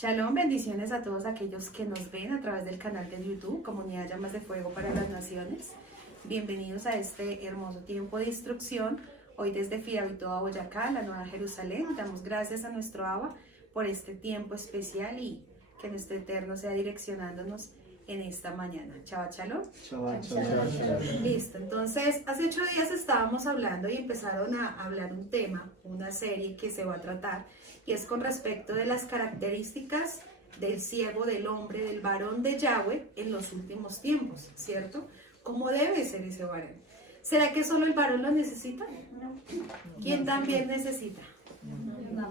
Shalom, bendiciones a todos aquellos que nos ven a través del canal de YouTube, Comunidad Llamas de Fuego para las Naciones. Bienvenidos a este hermoso tiempo de instrucción. Hoy desde Firavitoa, Boyacá, la Nueva Jerusalén, damos gracias a nuestro Abba por este tiempo especial y que nuestro Eterno sea direccionándonos en esta mañana. Chava, shalom. Listo, entonces hace 8 días estábamos hablando y empezaron a hablar un tema, una serie que se va a tratar, y es con respecto de las características del siervo, del hombre, del varón de Yahweh en los últimos tiempos, ¿cierto? ¿Cómo debe ser ese varón? ¿Será que solo el varón lo necesita? ¿Quién también necesita?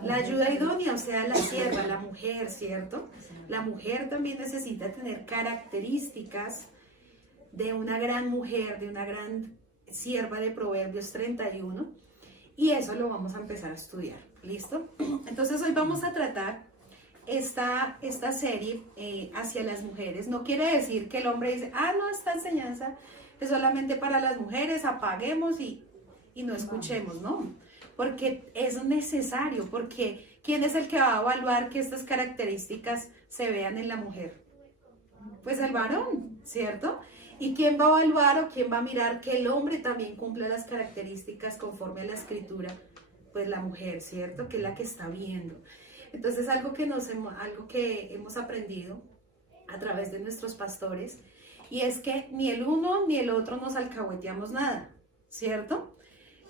La ayuda idónea, o sea, la sierva, la mujer, ¿cierto? La mujer también necesita tener características de una gran mujer, de una gran sierva de Proverbios 31, y eso lo vamos a empezar a estudiar, ¿listo? Entonces hoy vamos a tratar esta serie hacia las mujeres. No quiere decir que el hombre dice, no, esta enseñanza es solamente para las mujeres, apaguemos y no escuchemos, ¿no? Porque es necesario, porque ¿quién es el que va a evaluar que estas características se vean en la mujer? Pues el varón, ¿cierto? ¿Y quién va a evaluar o quién va a mirar que el hombre también cumpla las características conforme a la escritura? Pues la mujer, ¿cierto? Que es la que está viendo. Entonces algo que hemos aprendido a través de nuestros pastores, y es que ni el uno ni el otro nos alcahueteamos nada, ¿cierto?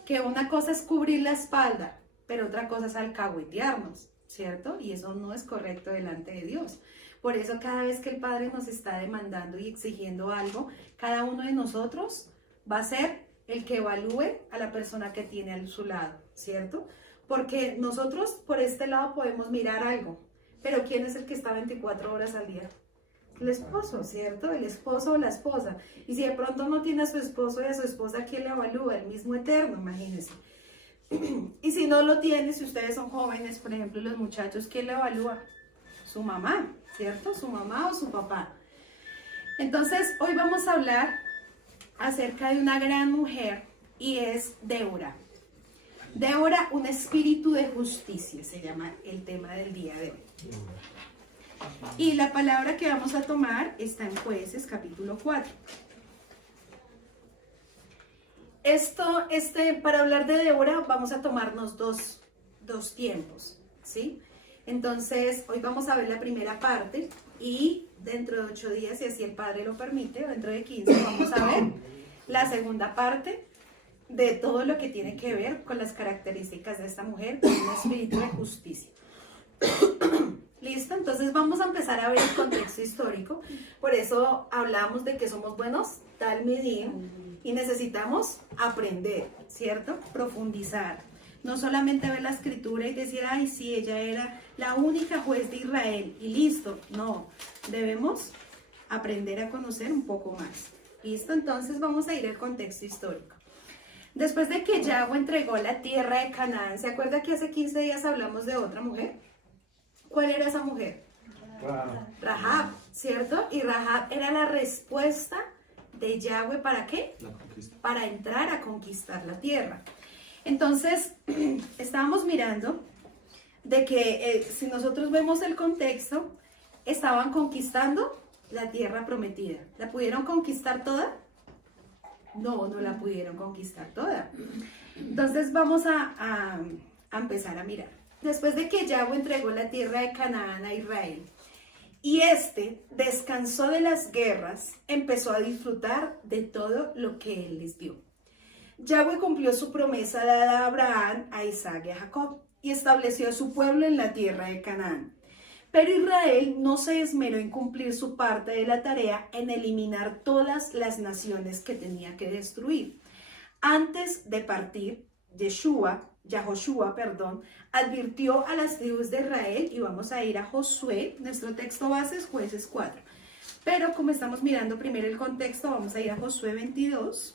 Que una cosa es cubrir la espalda, pero otra cosa es alcahuetearnos, ¿cierto? Y eso no es correcto delante de Dios. Por eso cada vez que el Padre nos está demandando y exigiendo algo, cada uno de nosotros va a ser el que evalúe a la persona que tiene a su lado, ¿cierto? Porque nosotros por este lado podemos mirar algo, pero ¿quién es el que está 24 horas al día? El esposo, ¿cierto? El esposo o la esposa. Y si de pronto no tiene a su esposo y a su esposa, ¿quién le evalúa? El mismo Eterno, imagínense. Y si no lo tiene, si ustedes son jóvenes, por ejemplo, los muchachos, ¿quién le evalúa? Su mamá, ¿cierto? Su mamá o su papá. Entonces, hoy vamos a hablar acerca de una gran mujer y es Débora. Débora, un espíritu de justicia, se llama el tema del día de hoy. Y la palabra que vamos a tomar está en Jueces, capítulo 4. Para hablar de Débora, vamos a tomarnos dos tiempos, ¿sí? Entonces, hoy vamos a ver la primera parte y dentro de 8 días, si así el Padre lo permite, o dentro de 15, vamos a ver la segunda parte de todo lo que tiene que ver con las características de esta mujer con un espíritu de justicia. ¿Listo? Entonces vamos a empezar a ver el contexto histórico. Por eso hablamos de que somos buenos talmidim y necesitamos aprender, ¿cierto? Profundizar. No solamente ver la escritura y decir, ay, sí, ella era la única juez de Israel y listo. No, debemos aprender a conocer un poco más. ¿Listo? Entonces vamos a ir al contexto histórico. Después de que Yahweh entregó la tierra de Canaán, ¿se acuerda que hace 15 días hablamos de otra mujer? ¿Cuál era esa mujer? Rahab, ¿cierto? Y Rahab era la respuesta de Yahweh, ¿para qué? Para entrar a conquistar la tierra. Entonces, estábamos mirando de que si nosotros vemos el contexto, estaban conquistando la tierra prometida. ¿La pudieron conquistar toda? No, no la pudieron conquistar toda. Entonces vamos a empezar a mirar. Después de que Yahweh entregó la tierra de Canaán a Israel, y descansó de las guerras, empezó a disfrutar de todo lo que él les dio. Yahweh cumplió su promesa dada a Abraham, a Isaac y a Jacob, y estableció su pueblo en la tierra de Canaán. Pero Israel no se esmeró en cumplir su parte de la tarea en eliminar todas las naciones que tenía que destruir. Antes de partir, Yahoshua, advirtió a las tribus de Israel, y vamos a ir a Josué, nuestro texto base es Jueces 4. Pero como estamos mirando primero el contexto, vamos a ir a Josué 22.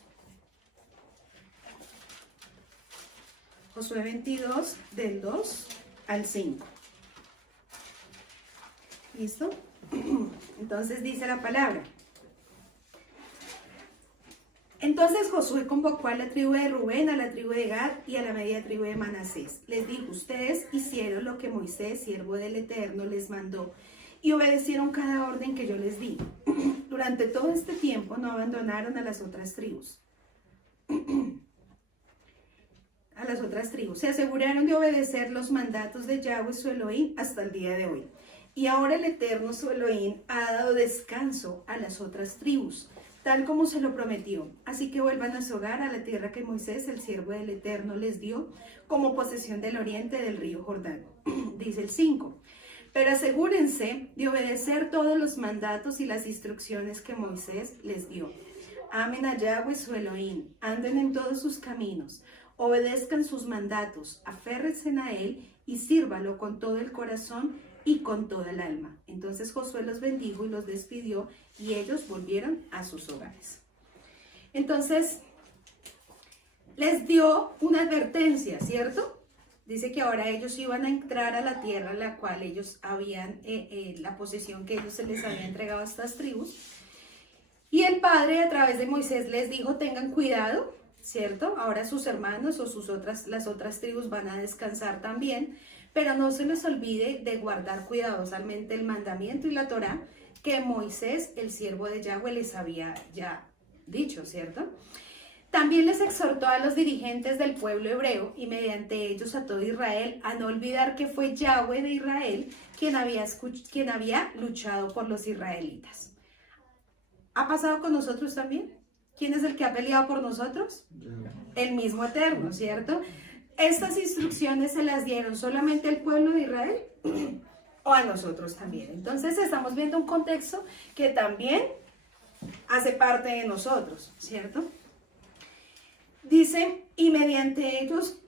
Josué 22, del 2 al 5. ¿Listo? Entonces dice la palabra. Entonces Josué convocó a la tribu de Rubén, a la tribu de Gad y a la media tribu de Manasés. Les dijo, ustedes hicieron lo que Moisés, siervo del Eterno, les mandó y obedecieron cada orden que yo les di. Durante todo este tiempo no abandonaron a las otras tribus. Se aseguraron de obedecer los mandatos de Yahweh su Elohim hasta el día de hoy. Y ahora el Eterno su Elohim ha dado descanso a las otras tribus, tal como se lo prometió. Así que vuelvan a su hogar, a la tierra que Moisés, el siervo del Eterno, les dio como posesión del oriente del río Jordán. Dice el 5. Pero asegúrense de obedecer todos los mandatos y las instrucciones que Moisés les dio. Amen a Yahweh su Elohim, anden en todos sus caminos, obedezcan sus mandatos, aférrense a él y sírvalo con todo el corazón y con toda el alma. Entonces Josué los bendijo y los despidió y ellos volvieron a sus hogares. Entonces les dio una advertencia, ¿cierto? Dice que ahora ellos iban a entrar a la tierra a la cual ellos habían, la posesión que ellos se les había entregado a estas tribus. Y el Padre a través de Moisés les dijo, tengan cuidado, ¿cierto? Ahora sus hermanos o las otras tribus van a descansar también, pero no se les olvide de guardar cuidadosamente el mandamiento y la Torá que Moisés, el siervo de Yahweh, les había ya dicho, ¿cierto? También les exhortó a los dirigentes del pueblo hebreo y mediante ellos a todo Israel a no olvidar que fue Yahweh de Israel quien había luchado por los israelitas. ¿Ha pasado con nosotros también? ¿Quién es el que ha peleado por nosotros? El mismo Eterno, ¿cierto? ¿Estas instrucciones se las dieron solamente al pueblo de Israel o a nosotros también? Entonces estamos viendo un contexto que también hace parte de nosotros, ¿cierto? Dice, y mediante ellos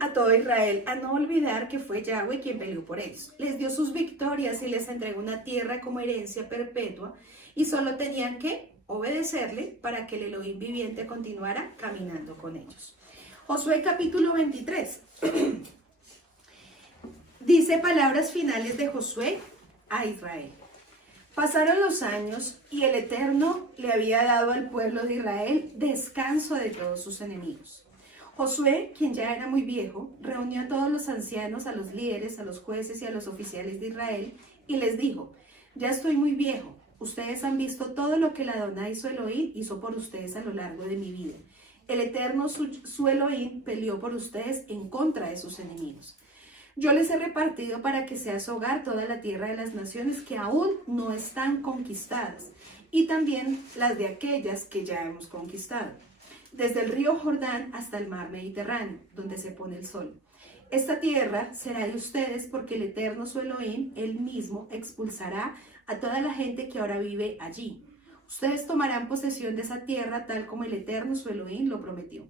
a todo Israel, a no olvidar que fue Yahweh quien peleó por ellos. Les dio sus victorias y les entregó una tierra como herencia perpetua y solo tenían que obedecerle para que el Elohim viviente continuara caminando con ellos. Josué capítulo 23. Dice palabras finales de Josué a Israel. Pasaron los años y el Eterno le había dado al pueblo de Israel descanso de todos sus enemigos. Josué, quien ya era muy viejo, reunió a todos los ancianos, a los líderes, a los jueces y a los oficiales de Israel y les dijo, ya estoy muy viejo, ustedes han visto todo lo que el Adonai su Elohim hizo por ustedes a lo largo de mi vida. El Eterno su Elohim peleó por ustedes en contra de sus enemigos. Yo les he repartido para que sea su hogar toda la tierra de las naciones que aún no están conquistadas y también las de aquellas que ya hemos conquistado, desde el río Jordán hasta el mar Mediterráneo, donde se pone el sol. Esta tierra será de ustedes porque el Eterno su Elohim, él mismo, expulsará a toda la gente que ahora vive allí. Ustedes tomarán posesión de esa tierra tal como el Eterno su Elohim lo prometió.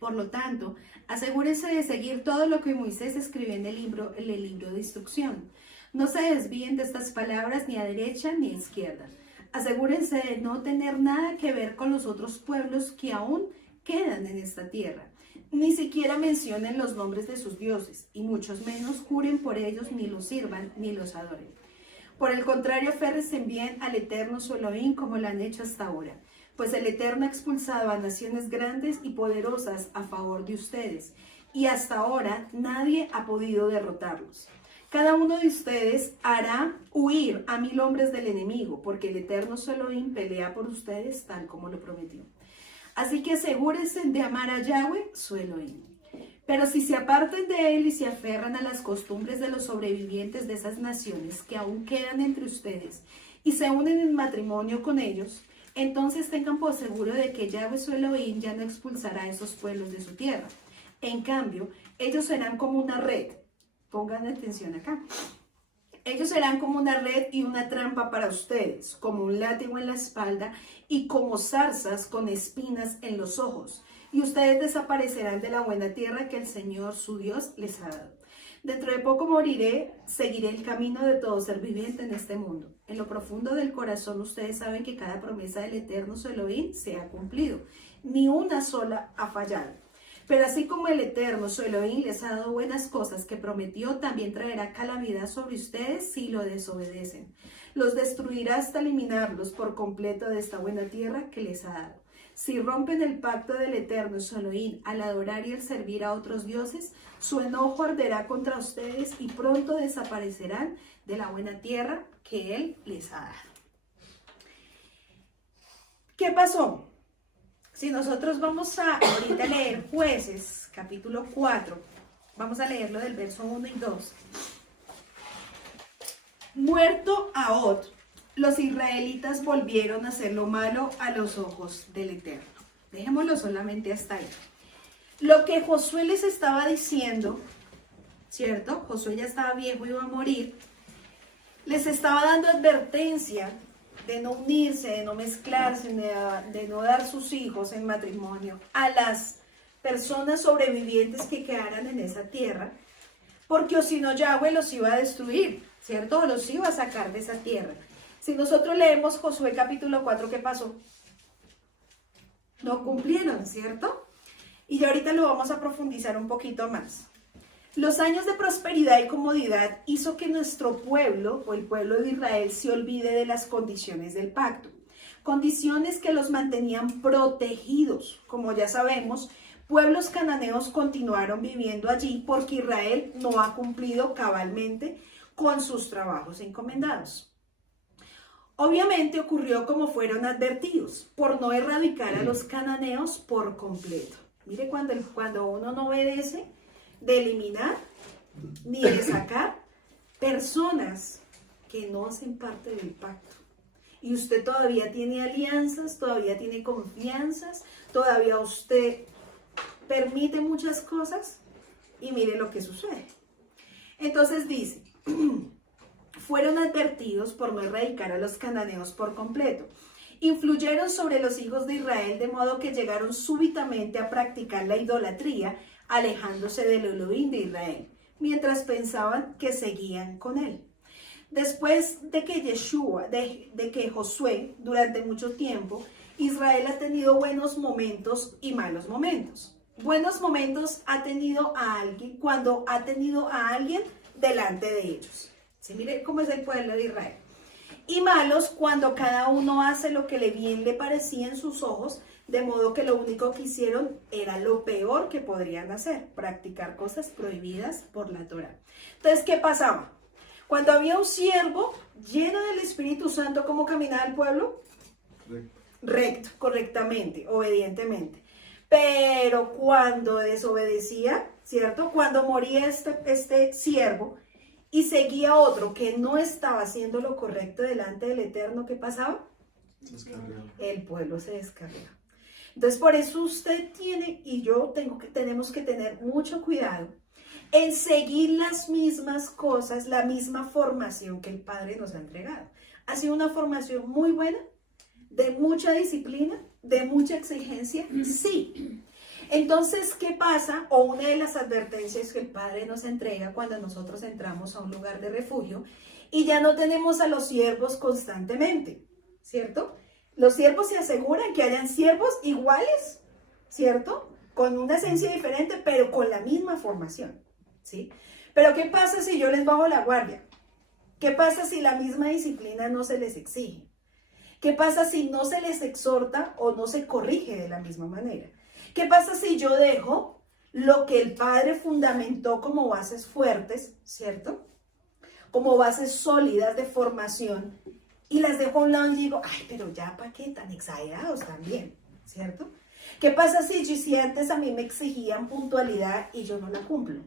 Por lo tanto, asegúrense de seguir todo lo que Moisés escribió en el libro de instrucción. No se desvíen de estas palabras ni a derecha ni a izquierda. Asegúrense de no tener nada que ver con los otros pueblos que aún quedan en esta tierra. Ni siquiera mencionen los nombres de sus dioses, y muchos menos juren por ellos, ni los sirvan, ni los adoren. Por el contrario, aférrense bien al Eterno su Elohim como lo han hecho hasta ahora. Pues el Eterno ha expulsado a naciones grandes y poderosas a favor de ustedes, y hasta ahora nadie ha podido derrotarlos. Cada uno de ustedes hará huir a 1000 hombres del enemigo, porque el Eterno su Elohim pelea por ustedes tal como lo prometió. Así que asegúrense de amar a Yahweh su Elohim. Pero si se apartan de él y se aferran a las costumbres de los sobrevivientes de esas naciones que aún quedan entre ustedes y se unen en matrimonio con ellos, entonces tengan por seguro de que Yahweh su Elohim ya no expulsará a esos pueblos de su tierra. En cambio, ellos serán como una red. Pongan atención acá. Ellos serán como una red y una trampa para ustedes, como un látigo en la espalda y como zarzas con espinas en los ojos. Y ustedes desaparecerán de la buena tierra que el Señor su Dios les ha dado. Dentro de poco moriré, seguiré el camino de todo ser viviente en este mundo. En lo profundo del corazón ustedes saben que cada promesa del Eterno su Elohim se ha cumplido. Ni una sola ha fallado. Pero así como el Eterno su Elohim les ha dado buenas cosas que prometió, también traerá calamidad sobre ustedes si lo desobedecen. Los destruirá hasta eliminarlos por completo de esta buena tierra que les ha dado. Si rompen el pacto del Eterno, su Elohim, al adorar y al servir a otros dioses, su enojo arderá contra ustedes y pronto desaparecerán de la buena tierra que Él les ha dado. ¿Qué pasó? Si nosotros vamos a ahorita leer Jueces, capítulo 4, vamos a leerlo del verso 1 y 2. Muerto Ahod, los israelitas volvieron a hacer lo malo a los ojos del Eterno. Dejémoslo solamente hasta ahí. Lo que Josué les estaba diciendo, ¿cierto? Josué ya estaba viejo y iba a morir. Les estaba dando advertencia de no unirse, de no mezclarse, de no dar sus hijos en matrimonio a las personas sobrevivientes que quedaran en esa tierra, porque o si no Yahweh los iba a destruir, ¿cierto? O los iba a sacar de esa tierra. Si nosotros leemos Josué capítulo 4, ¿qué pasó? No cumplieron, ¿cierto? Y ya ahorita lo vamos a profundizar un poquito más. Los años de prosperidad y comodidad hizo que nuestro pueblo, o el pueblo de Israel, se olvide de las condiciones del pacto. Condiciones que los mantenían protegidos. Como ya sabemos, pueblos cananeos continuaron viviendo allí porque Israel no ha cumplido cabalmente con sus trabajos encomendados. Obviamente ocurrió como fueron advertidos, por no erradicar a los cananeos por completo. Mire, cuando uno no obedece, de eliminar ni de sacar personas que no hacen parte del pacto. Y usted todavía tiene alianzas, todavía tiene confianzas, todavía usted permite muchas cosas y mire lo que sucede. Entonces dice, fueron advertidos por no erradicar a los cananeos por completo. Influyeron sobre los hijos de Israel de modo que llegaron súbitamente a practicar la idolatría, alejándose del Elohim de Israel, mientras pensaban que seguían con él. Después de que Josué, durante mucho tiempo, Israel ha tenido buenos momentos y malos momentos. Buenos momentos ha tenido a alguien cuando ha tenido a alguien delante de ellos. ¿Sí? Mire cómo es el pueblo de Israel. Y malos cuando cada uno hace lo que bien le parecía en sus ojos, de modo que lo único que hicieron era lo peor que podrían hacer, practicar cosas prohibidas por la Torá. Entonces, ¿qué pasaba? Cuando había un siervo lleno del Espíritu Santo, ¿cómo caminaba el pueblo? Recto, correctamente, obedientemente. Pero cuando desobedecía, ¿cierto? Cuando moría este siervo y seguía otro que no estaba haciendo lo correcto delante del Eterno, ¿qué pasaba? El pueblo se descarriaba. Entonces, por eso usted tiene y yo tenemos que tener mucho cuidado en seguir las mismas cosas, la misma formación que el Padre nos ha entregado. Ha sido una formación muy buena, de mucha disciplina, de mucha exigencia, sí. Entonces, ¿qué pasa? O una de las advertencias que el Padre nos entrega cuando nosotros entramos a un lugar de refugio y ya no tenemos a los siervos constantemente, ¿cierto? Los siervos se aseguran que hayan siervos iguales, ¿cierto? Con una esencia diferente, pero con la misma formación, ¿sí? Pero ¿qué pasa si yo les bajo la guardia? ¿Qué pasa si la misma disciplina no se les exige? ¿Qué pasa si no se les exhorta o no se corrige de la misma manera? ¿Qué pasa si yo dejo lo que el Padre fundamentó como bases fuertes, ¿cierto? Como bases sólidas de formación y las dejo a un lado y digo, ay, pero ya, ¿para qué? Tan exagerados también, ¿cierto? ¿Qué pasa si antes a mí me exigían puntualidad y yo no la cumplo?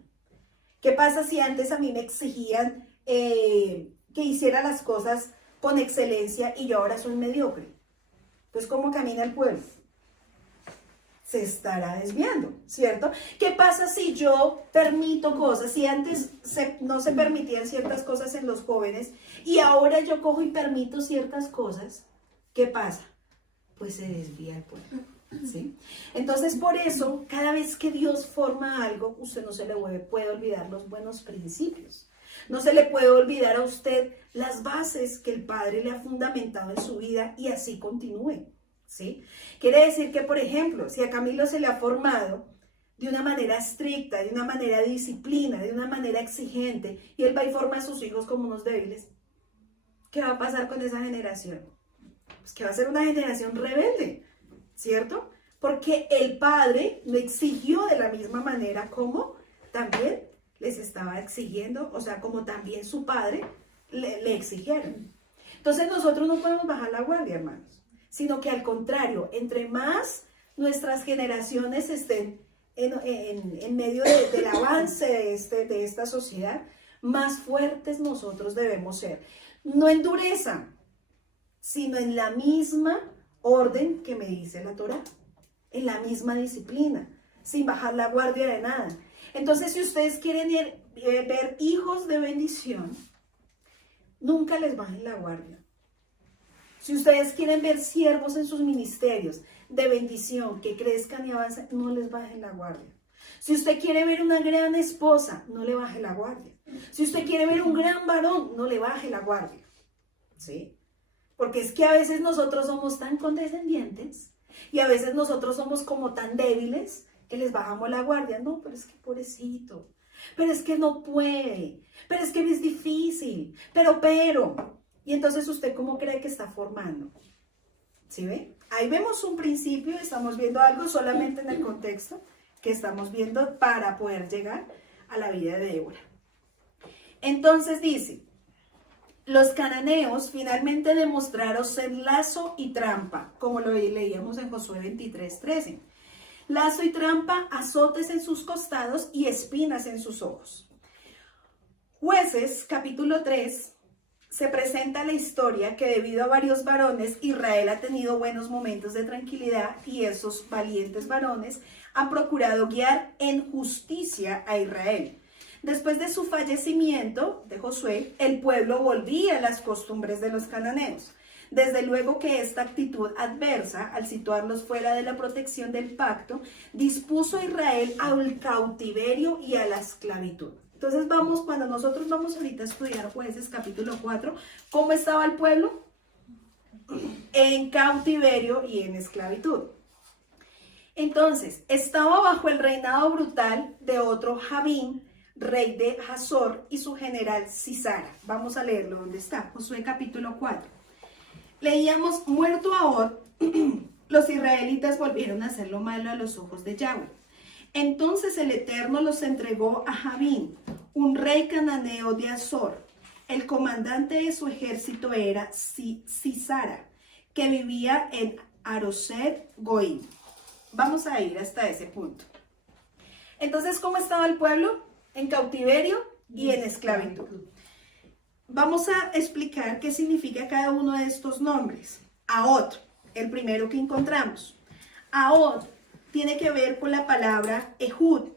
¿Qué pasa si antes a mí me exigían que hiciera las cosas con excelencia y yo ahora soy mediocre? Pues, ¿cómo camina el pueblo? Se estará desviando, ¿cierto? ¿Qué pasa si yo permito cosas? Si antes no se permitían ciertas cosas en los jóvenes y ahora yo cojo y permito ciertas cosas, ¿qué pasa? Pues se desvía el pueblo, ¿sí? Entonces, por eso, cada vez que Dios forma algo, usted no se le puede olvidar los buenos principios. No se le puede olvidar a usted las bases que el Padre le ha fundamentado en su vida y así continúe, ¿sí? Quiere decir que, por ejemplo, si a Camilo se le ha formado de una manera estricta, de una manera de disciplina, de una manera exigente, y él va y forma a sus hijos como unos débiles, ¿qué va a pasar con esa generación? Pues que va a ser una generación rebelde, ¿cierto? Porque el padre le exigió de la misma manera como también les estaba exigiendo, o sea, como también su padre le exigieron. Entonces nosotros no podemos bajar la guardia, hermanos, sino que al contrario, entre más nuestras generaciones estén en medio del avance de esta sociedad, más fuertes nosotros debemos ser. No en dureza, sino en la misma orden que me dice la Torá, en la misma disciplina, sin bajar la guardia de nada. Entonces, si ustedes quieren ver hijos de bendición, nunca les bajen la guardia. Si ustedes quieren ver siervos en sus ministerios de bendición, que crezcan y avancen, no les bajen la guardia. Si usted quiere ver una gran esposa, no le baje la guardia. Si usted quiere ver un gran varón, no le baje la guardia. ¿Sí? Porque es que a veces nosotros somos tan condescendientes y a veces nosotros somos como tan débiles que les bajamos la guardia. No, pero es que pobrecito, pero es que no puede, pero es que es difícil, pero. Y entonces usted ¿cómo cree que está formando? ¿Sí ve? Ahí vemos un principio, estamos viendo algo solamente en el contexto que estamos viendo para poder llegar a la vida de Débora. Entonces dice, los cananeos finalmente demostraron ser lazo y trampa, como lo leíamos en Josué 23:13. Lazo y trampa, azotes en sus costados y espinas en sus ojos. Jueces, capítulo 3, se presenta la historia que debido a varios varones, Israel ha tenido buenos momentos de tranquilidad y esos valientes varones han procurado guiar en justicia a Israel. Después de su fallecimiento de Josué, el pueblo volvía a las costumbres de los cananeos. Desde luego que esta actitud adversa, al situarlos fuera de la protección del pacto, dispuso a Israel al cautiverio y a la esclavitud. Entonces cuando nosotros vamos ahorita a estudiar Jueces capítulo 4, ¿cómo estaba el pueblo? En cautiverio y en esclavitud. Entonces, estaba bajo el reinado brutal de otro Jabín, rey de Hazor, y su general Sisara. Vamos a leerlo, ¿dónde está? Josué capítulo 4. Leíamos, muerto Ahor, los israelitas volvieron a hacer lo malo a los ojos de Yahweh. Entonces el Eterno los entregó a Jabín, un rey cananeo de Hazor. El comandante de su ejército era Sisara, que vivía en Aroset Goim. Vamos a ir hasta ese punto. Entonces, ¿cómo estaba el pueblo? En cautiverio y en esclavitud. Vamos a explicar qué significa cada uno de estos nombres. Ahot, el primero que encontramos. Ahot tiene que ver con la palabra Ehud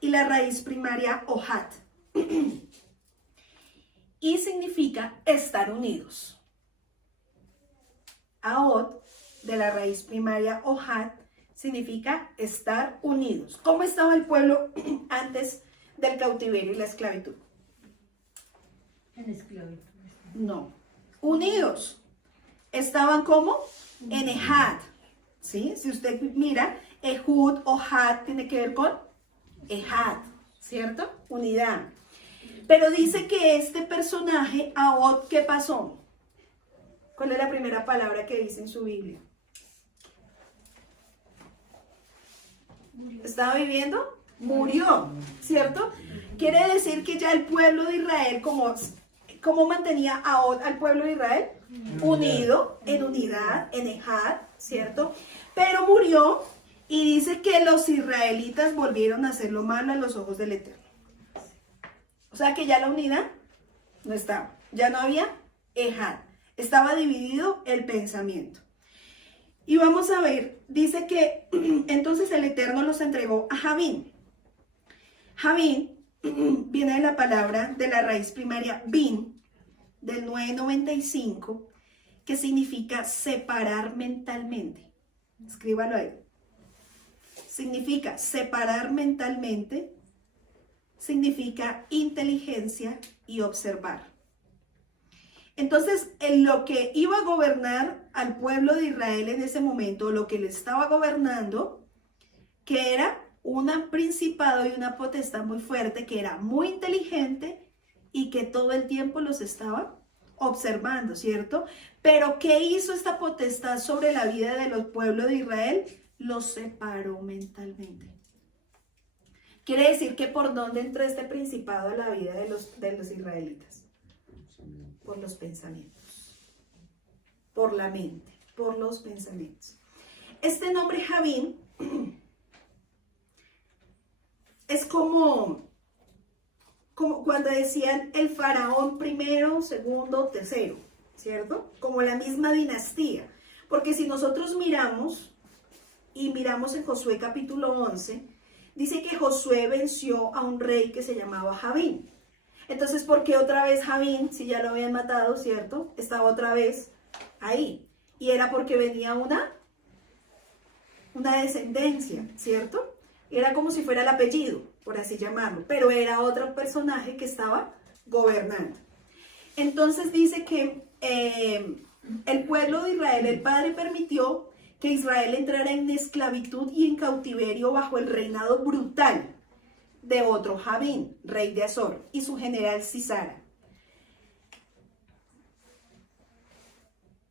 y la raíz primaria Ohat. Y significa estar unidos. Ahot, de la raíz primaria Ohat, significa estar unidos. ¿Cómo estaba el pueblo antes del cautiverio y la esclavitud? En esclavitud. No, unidos. Estaban como en Ehad, ¿sí? Si usted mira, Ehud o Had tiene que ver con Ehad, ¿cierto? Unidad. Pero dice que este personaje, Ahot, ¿qué pasó? ¿Cuál es la primera palabra que dice en su Biblia? ¿Estaba viviendo? Murió, ¿cierto? Quiere decir que ya el pueblo de Israel, ¿cómo mantenía al pueblo de Israel? Unido, en unidad, en Ehad, ¿cierto? Pero murió y dice que los israelitas volvieron a hacer lo malo a los ojos del Eterno. O sea que ya la unidad no estaba, ya no había Ehad, estaba dividido el pensamiento. Y vamos a ver, dice que entonces el Eterno los entregó a Jabín. Jabín viene de la palabra de la raíz primaria bin, del 995, que significa separar mentalmente. Escríbalo ahí. Significa separar mentalmente, significa inteligencia y observar. Entonces, en lo que iba a gobernar al pueblo de Israel en ese momento, lo que le estaba gobernando, que era un principado y una potestad muy fuerte, que era muy inteligente y que todo el tiempo los estaba observando, ¿cierto? Pero ¿qué hizo esta potestad sobre la vida de los pueblos de Israel? Los separó mentalmente. Quiere decir que ¿por dónde entró este principado a la vida de los israelitas? Por los pensamientos, por la mente, por los pensamientos. Este nombre Javín es como cuando decían el faraón primero, segundo, tercero, ¿cierto? Como la misma dinastía. Porque si nosotros miramos, y miramos en Josué capítulo 11, dice que Josué venció a un rey que se llamaba Javín. Entonces, ¿por qué otra vez Javín, si ya lo habían matado, ¿cierto? Estaba otra vez ahí. Y era porque venía una descendencia, ¿cierto? Era como si fuera el apellido, por así llamarlo, pero era otro personaje que estaba gobernando. Entonces dice que el pueblo de Israel, el Padre permitió que Israel entrara en esclavitud y en cautiverio bajo el reinado brutal de otro Javín, rey de Azor, y su general Sisara.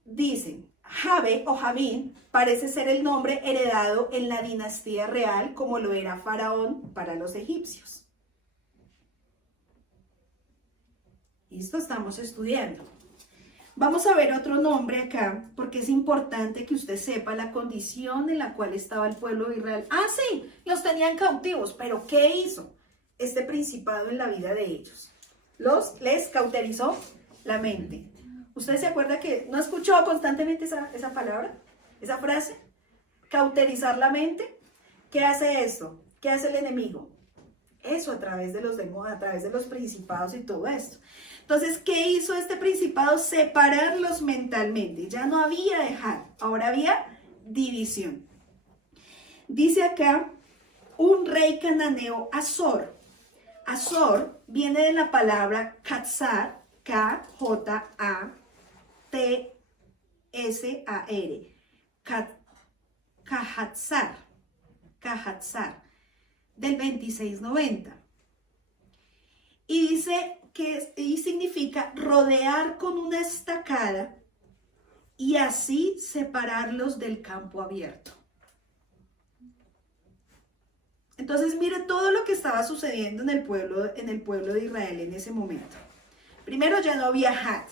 Dicen, Jabe o Javín parece ser el nombre heredado en la dinastía real como lo era Faraón para los egipcios. Listo, estamos estudiando. Vamos a ver otro nombre acá, porque es importante que usted sepa la condición en la cual estaba el pueblo de Israel. Ah, sí, los tenían cautivos, pero ¿qué hizo este principado en la vida de ellos? Les cauterizó la mente. ¿Usted se acuerda que no escuchó constantemente esa palabra, esa frase? Cauterizar la mente. ¿Qué hace esto? ¿Qué hace el enemigo? Eso a través de los demonios, a través de los principados y todo esto. Entonces, ¿qué hizo este principado? Separarlos mentalmente. Ya no había dejar, ahora había división. Dice acá, un rey cananeo, Azor. Azor viene de la palabra Katzar, K-J-A-T-S-A-R. Kahatzar, del 2690. Y dice y significa rodear con una estacada y así separarlos del campo abierto. Entonces mire todo lo que estaba sucediendo en el pueblo de Israel en ese momento. Primero, ya no había Had.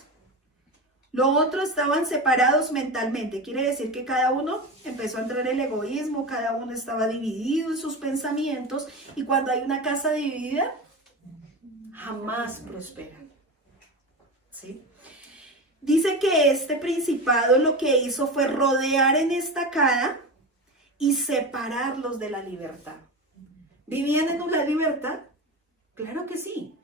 Lo otro, estaban separados mentalmente. Quiere decir que cada uno empezó a entrar el egoísmo, cada uno estaba dividido en sus pensamientos, y cuando hay una casa dividida, jamás prospera. ¿Sí? Dice que este principado lo que hizo fue rodear en estacada y separarlos de la libertad. ¿Vivían en una libertad? Claro que sí.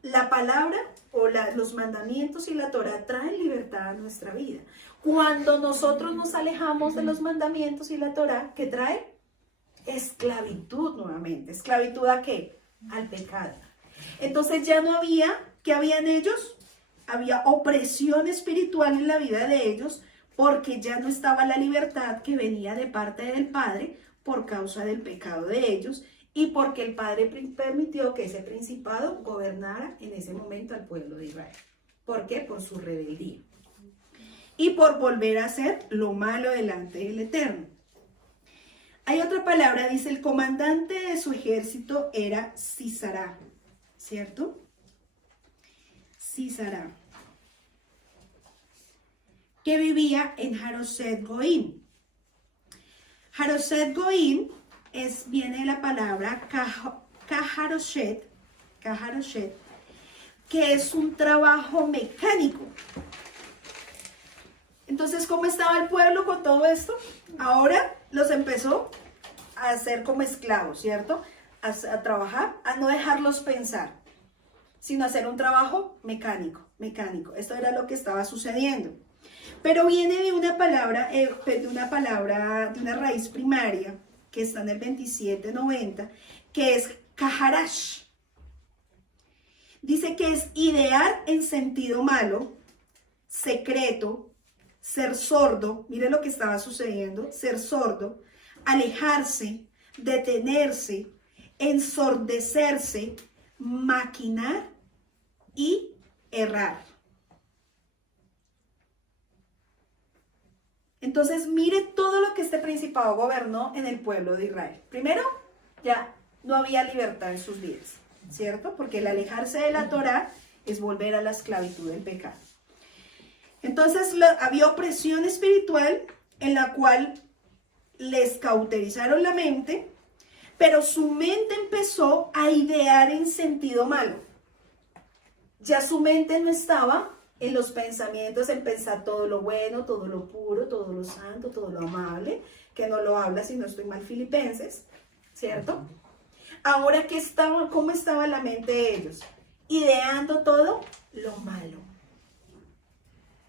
La palabra o los mandamientos y la Torah traen libertad a nuestra vida. Cuando nosotros nos alejamos de los mandamientos y la Torah, ¿qué trae? Esclavitud nuevamente. ¿Esclavitud a qué? Al pecado. Entonces ya no había, ¿qué habían ellos? Había opresión espiritual en la vida de ellos, porque ya no estaba la libertad que venía de parte del Padre por causa del pecado de ellos, y porque el Padre permitió que ese principado gobernara en ese momento al pueblo de Israel. ¿Por qué? Por su rebeldía. Y por volver a hacer lo malo delante del Eterno. Hay otra palabra, dice, el comandante de su ejército era Sisara, ¿cierto? Sisara, que vivía en Haroset Goim. Haroset Goim viene de la palabra Kaharoshet, que es un trabajo mecánico. Entonces, ¿cómo estaba el pueblo con todo esto? Ahora los empezó a hacer como esclavos, ¿cierto? A trabajar, a no dejarlos pensar, sino hacer un trabajo mecánico. Esto era lo que estaba sucediendo. Pero viene de una palabra, de una raíz primaria, que está en el 2790, que es Kaharash. Dice que es idear en sentido malo, secreto, ser sordo. Mire lo que estaba sucediendo: ser sordo, alejarse, detenerse, ensordecerse, maquinar y errar. Entonces, mire todo lo que este principado gobernó en el pueblo de Israel. Primero, ya no había libertad en sus vidas, ¿cierto? Porque el alejarse de la Torá es volver a la esclavitud del pecado. Entonces, había opresión espiritual en la cual les cauterizaron la mente, pero su mente empezó a idear en sentido malo. Ya su mente no estaba en los pensamientos, en pensar todo lo bueno, todo lo puro, todo lo santo, todo lo amable, que no lo habla si no estoy mal Filipenses, ¿cierto? Ahora, ¿cómo estaba la mente de ellos? Ideando todo lo malo.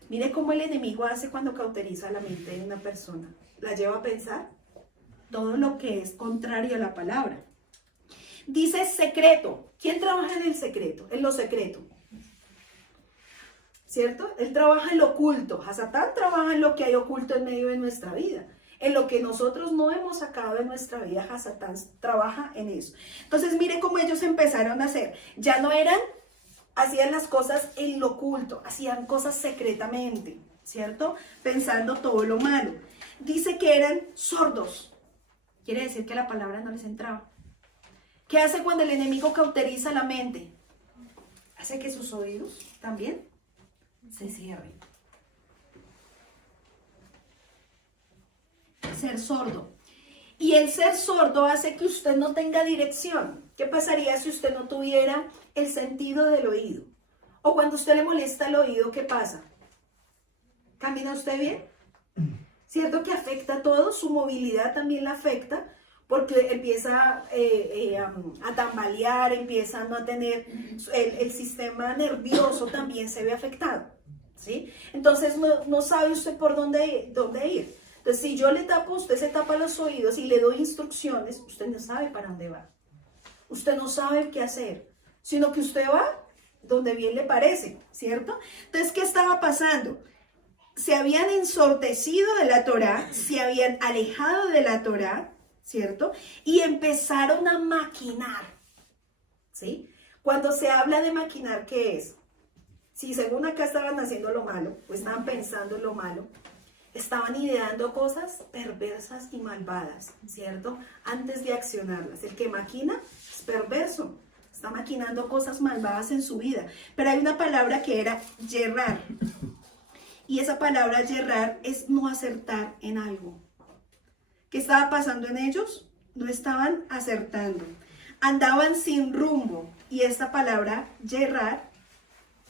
Mire cómo el enemigo hace cuando cauteriza la mente de una persona. La lleva a pensar todo lo que es contrario a la palabra. Dice secreto. ¿Quién trabaja en el secreto? En lo secreto. ¿Cierto? Él trabaja en lo oculto. Hasatán trabaja en lo que hay oculto en medio de nuestra vida. En lo que nosotros no hemos sacado de nuestra vida, Hasatán trabaja en eso. Entonces, mire cómo ellos empezaron a hacer. Ya no hacían las cosas en lo oculto, hacían cosas secretamente, ¿cierto? Pensando todo lo malo. Dice que eran sordos. Quiere decir que la palabra no les entraba. ¿Qué hace cuando el enemigo cauteriza la mente? Hace que sus oídos también se cierren. Ser sordo. Y el ser sordo hace que usted no tenga dirección. ¿Qué pasaría si usted no tuviera el sentido del oído? O cuando usted le molesta el oído, ¿qué pasa? ¿Camina usted bien? ¿Cierto que afecta todo? Su movilidad también la afecta porque empieza a tambalear, empieza a no tener, el sistema nervioso también se ve afectado, ¿sí? Entonces no sabe usted por dónde ir. Entonces, si yo le tapo, usted se tapa los oídos y le doy instrucciones, usted no sabe para dónde va. Usted no sabe qué hacer, sino que usted va donde bien le parece, ¿cierto? Entonces, ¿qué estaba pasando? Se habían ensordecido de la Torá, se habían alejado de la Torá, ¿cierto? Y empezaron a maquinar, ¿sí? Cuando se habla de maquinar, ¿qué es? Si según acá estaban haciendo lo malo, o estaban pensando en lo malo, estaban ideando cosas perversas y malvadas, ¿cierto? Antes de accionarlas. El que maquina es perverso, está maquinando cosas malvadas en su vida. Pero hay una palabra que era yerrar. Y esa palabra yerrar es no acertar en algo. ¿Qué estaba pasando en ellos? No estaban acertando. Andaban sin rumbo. Y esta palabra yerrar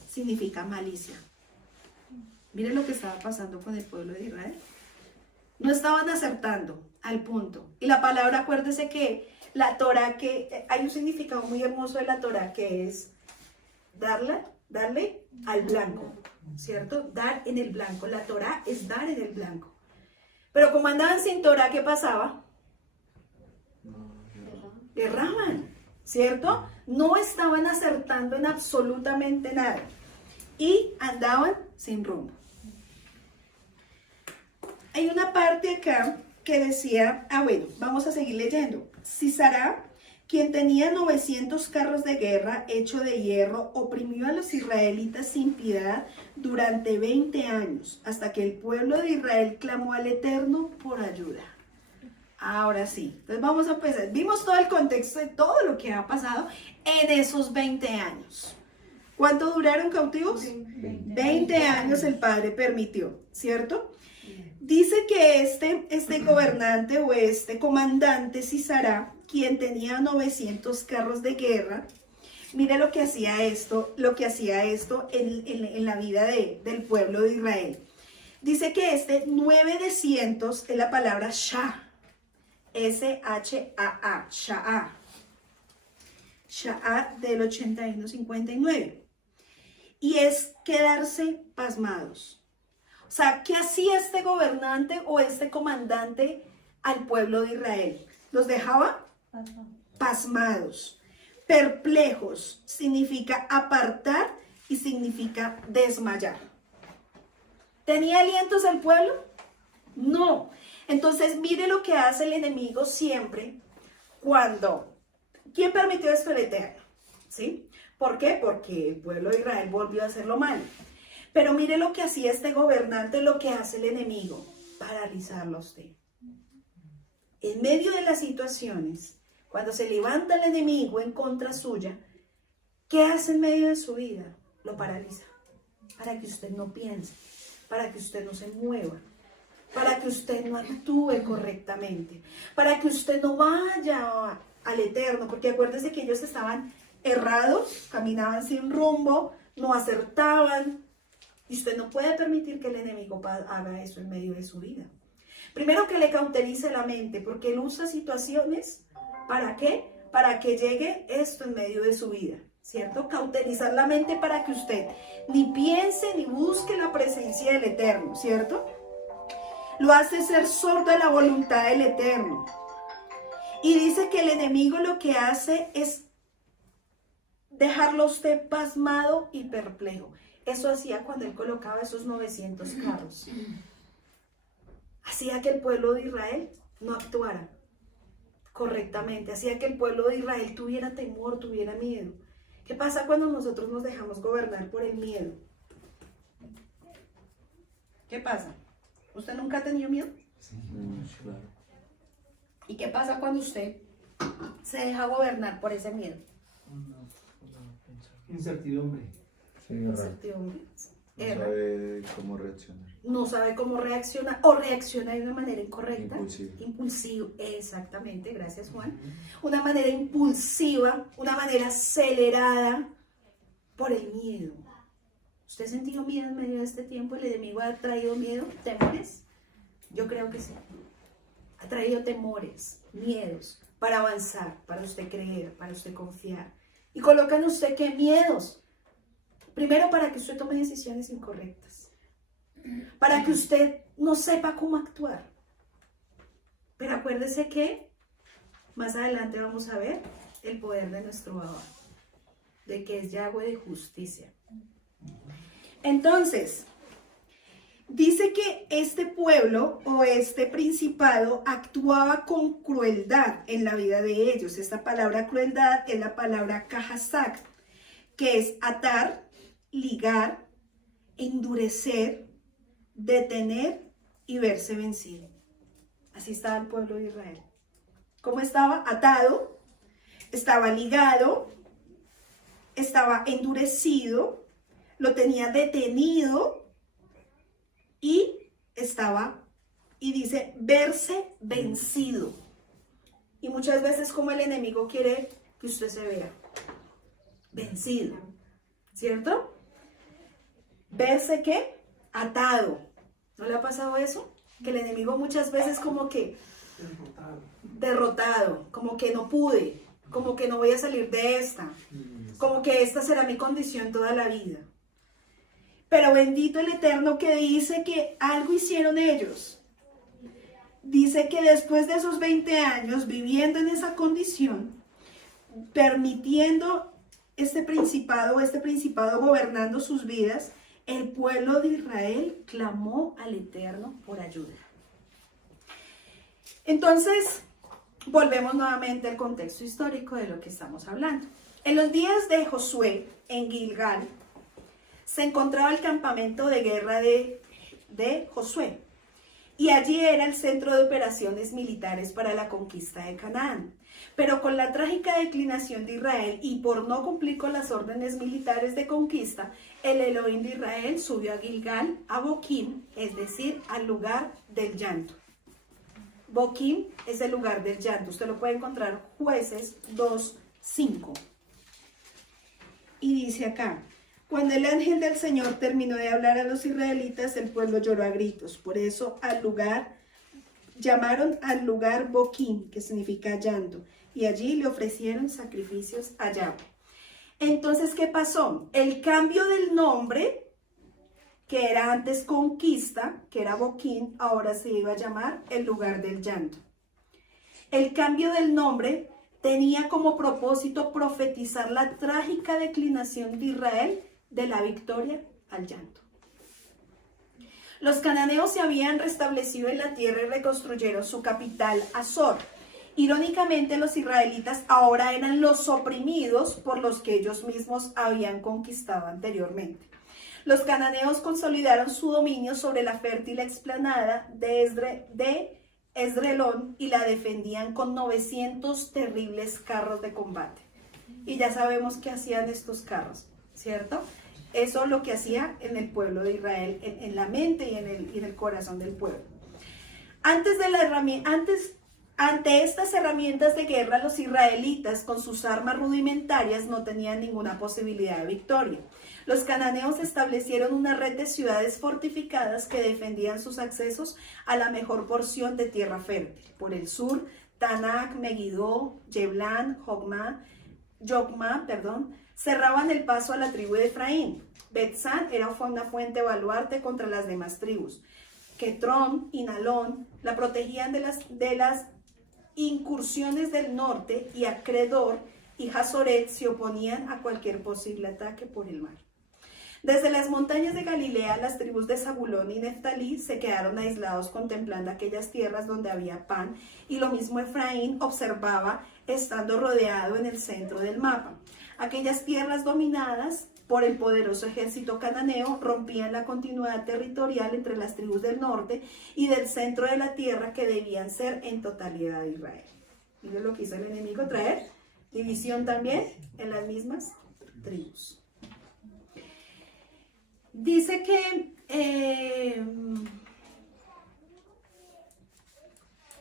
significa malicia. Miren lo que estaba pasando con el pueblo de Israel. No estaban acertando al punto. Y la palabra, acuérdese que la Torah, que hay un significado muy hermoso de la Torah, que es darle al blanco, ¿cierto? Dar en el blanco. La Torah es dar en el blanco. Pero como andaban sin Torah, ¿qué pasaba? Erraban, ¿cierto? No estaban acertando en absolutamente nada. Y andaban sin rumbo. Hay una parte acá que decía, bueno, vamos a seguir leyendo. Sisara, quien tenía 900 carros de guerra hecho de hierro, oprimió a los israelitas sin piedad durante 20 años, hasta que el pueblo de Israel clamó al Eterno por ayuda. Ahora sí, entonces vamos a empezar. Vimos todo el contexto de todo lo que ha pasado en esos 20 años. ¿Cuánto duraron cautivos? 20 años el Padre permitió, ¿cierto? Dice que este gobernante o este comandante Sisara, quien tenía 900 carros de guerra, mire lo que hacía esto en la vida del pueblo de Israel. Dice que 9 de cientos es la palabra Shah, S-H-A-A, Shah, Shah del 81-59, y es quedarse pasmados. O sea, ¿qué hacía este gobernante o este comandante al pueblo de Israel? Los dejaba pasmados. Perplejos significa apartar y significa desmayar. ¿Tenía alientos el pueblo? No. Entonces, mire lo que hace el enemigo siempre cuando... ¿Quién permitió esto? El Eterno, ¿sí? ¿Por qué? Porque el pueblo de Israel volvió a hacer lo malo. Pero mire lo que hacía este gobernante, lo que hace el enemigo. paralizarlo a usted. En medio de las situaciones, cuando se levanta el enemigo en contra suya, ¿qué hace en medio de su vida? Lo paraliza. Para que usted no piense, para que usted no se mueva, para que usted no actúe correctamente, para que usted no vaya al eterno, porque acuérdese que ellos estaban errados, caminaban sin rumbo, no acertaban, y usted no puede permitir que el enemigo haga eso en medio de su vida. Primero, que le cauterice la mente, porque él usa situaciones, ¿para qué? Para que llegue esto en medio de su vida, ¿cierto? Cauterizar la mente para que usted ni piense ni busque la presencia del Eterno, ¿cierto? Lo hace ser sordo a la voluntad del Eterno. Y dice que el enemigo lo que hace es dejarlo a usted pasmado y perplejo. Eso hacía cuando él colocaba esos 900 carros. Hacía que el pueblo de Israel no actuara correctamente. Hacía que el pueblo de Israel tuviera temor, tuviera miedo. ¿Qué pasa cuando nosotros nos dejamos gobernar por el miedo? ¿Qué pasa? ¿Usted nunca ha tenido miedo? Sí, claro. ¿Y qué pasa cuando usted se deja gobernar por ese miedo? Incertidumbre. Sí, Incertidumbre. no Erra. sabe cómo reaccionar. No sabe cómo reaccionar o reacciona de una manera incorrecta. Impulsivo. Impulsivo, exactamente, gracias Juan. Una manera impulsiva, una manera acelerada por el miedo. ¿Usted ha sentido miedo en medio de este tiempo? ¿El enemigo ha traído miedo, temores? Yo creo que sí. Ha traído temores, miedos para avanzar, para usted creer, para usted confiar. Y colocan usted qué miedos. Primero, para que usted tome decisiones incorrectas. Para que usted no sepa cómo actuar. Pero acuérdese que más adelante vamos a ver el poder de nuestro Abba, de que es Yahweh de justicia. Entonces, dice que este pueblo o este principado actuaba con crueldad en la vida de ellos. Esta palabra crueldad es la palabra kahazak, que es atar, ligar, endurecer, detener y verse vencido. Así estaba el pueblo de Israel. ¿Cómo estaba? Atado, estaba ligado, estaba endurecido, lo tenía detenido y estaba, y dice, verse vencido. Y muchas veces como el enemigo quiere que usted se vea vencido, ¿cierto? Verse ¿qué? Atado. ¿No le ha pasado eso? Que el enemigo muchas veces como que derrotado, como que no pude, como que no voy a salir de esta, como que esta será mi condición toda la vida. Pero bendito el Eterno que dice que algo hicieron ellos. Dice que después de esos 20 años viviendo en esa condición, permitiendo este principado gobernando sus vidas, el pueblo de Israel clamó al Eterno por ayuda. Entonces, volvemos nuevamente al contexto histórico de lo que estamos hablando. En los días de Josué, en Gilgal, se encontraba el campamento de guerra de Josué. Y allí era el centro de operaciones militares para la conquista de Canaán. Pero con la trágica declinación de Israel y por no cumplir con las órdenes militares de conquista, el Elohim de Israel subió a Gilgal, a Boquim, es decir, al lugar del llanto. Boquim es el lugar del llanto. Usted lo puede encontrar Jueces 2:5. Y dice acá: cuando el ángel del Señor terminó de hablar a los israelitas, el pueblo lloró a gritos. Por eso llamaron al lugar Boquim, que significa llanto, y allí le ofrecieron sacrificios a Yahweh. Entonces, ¿qué pasó? El cambio del nombre, que era antes conquista, que era Boquim, ahora se iba a llamar el lugar del llanto. El cambio del nombre tenía como propósito profetizar la trágica declinación de Israel de la victoria al llanto. Los cananeos se habían restablecido en la tierra y reconstruyeron su capital, Azor. Irónicamente, los israelitas ahora eran los oprimidos por los que ellos mismos habían conquistado anteriormente. Los cananeos consolidaron su dominio sobre la fértil explanada de Esdrelón y la defendían con 900 terribles carros de combate. Y ya sabemos qué hacían estos carros, ¿cierto? Eso es lo que hacía en el pueblo de Israel, en la mente y en el corazón del pueblo. Ante estas herramientas de guerra, los israelitas con sus armas rudimentarias no tenían ninguna posibilidad de victoria. Los cananeos establecieron una red de ciudades fortificadas que defendían sus accesos a la mejor porción de tierra fértil. Por el sur, Tanak, Megiddo, Yeblán, Yokma, cerraban el paso a la tribu de Efraín. Bet-San fue una fuente baluarte contra las demás tribus. Ketrón y Nalón la protegían de las incursiones del norte, y Acredor y Hazoret se oponían a cualquier posible ataque por el mar. Desde las montañas de Galilea, las tribus de Zabulón y Neftalí se quedaron aislados contemplando aquellas tierras donde había pan, y lo mismo Efraín observaba estando rodeado en el centro del mapa. Aquellas tierras dominadas por el poderoso ejército cananeo rompían la continuidad territorial entre las tribus del norte y del centro de la tierra, que debían ser en totalidad de Israel. Miren lo que hizo el enemigo, traer división también en las mismas tribus. Dice que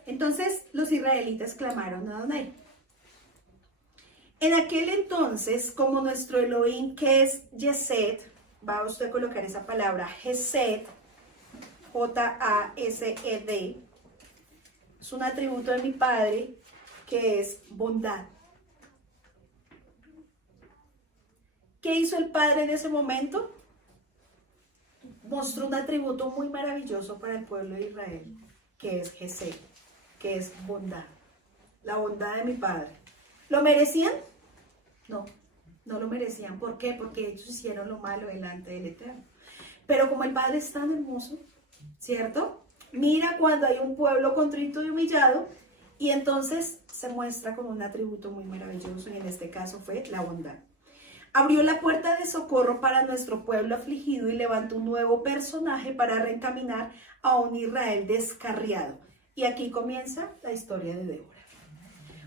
entonces los israelitas clamaron a Adonai. En aquel entonces, como nuestro Elohim, que es Yesed, va usted a colocar esa palabra, Gesed, J-A-S-E-D, es un atributo de mi Padre, que es bondad. ¿Qué hizo el Padre en ese momento? Mostró un atributo muy maravilloso para el pueblo de Israel, que es Gesed, que es bondad, la bondad de mi Padre. ¿Lo merecían? No, no lo merecían. ¿Por qué? Porque ellos hicieron lo malo delante del Eterno. Pero como el Padre es tan hermoso, ¿cierto? Mira cuando hay un pueblo contrito y humillado, y entonces se muestra como un atributo muy maravilloso, y en este caso fue la bondad. Abrió la puerta de socorro para nuestro pueblo afligido y levantó un nuevo personaje para reencaminar a un Israel descarriado. Y aquí comienza la historia de Débora.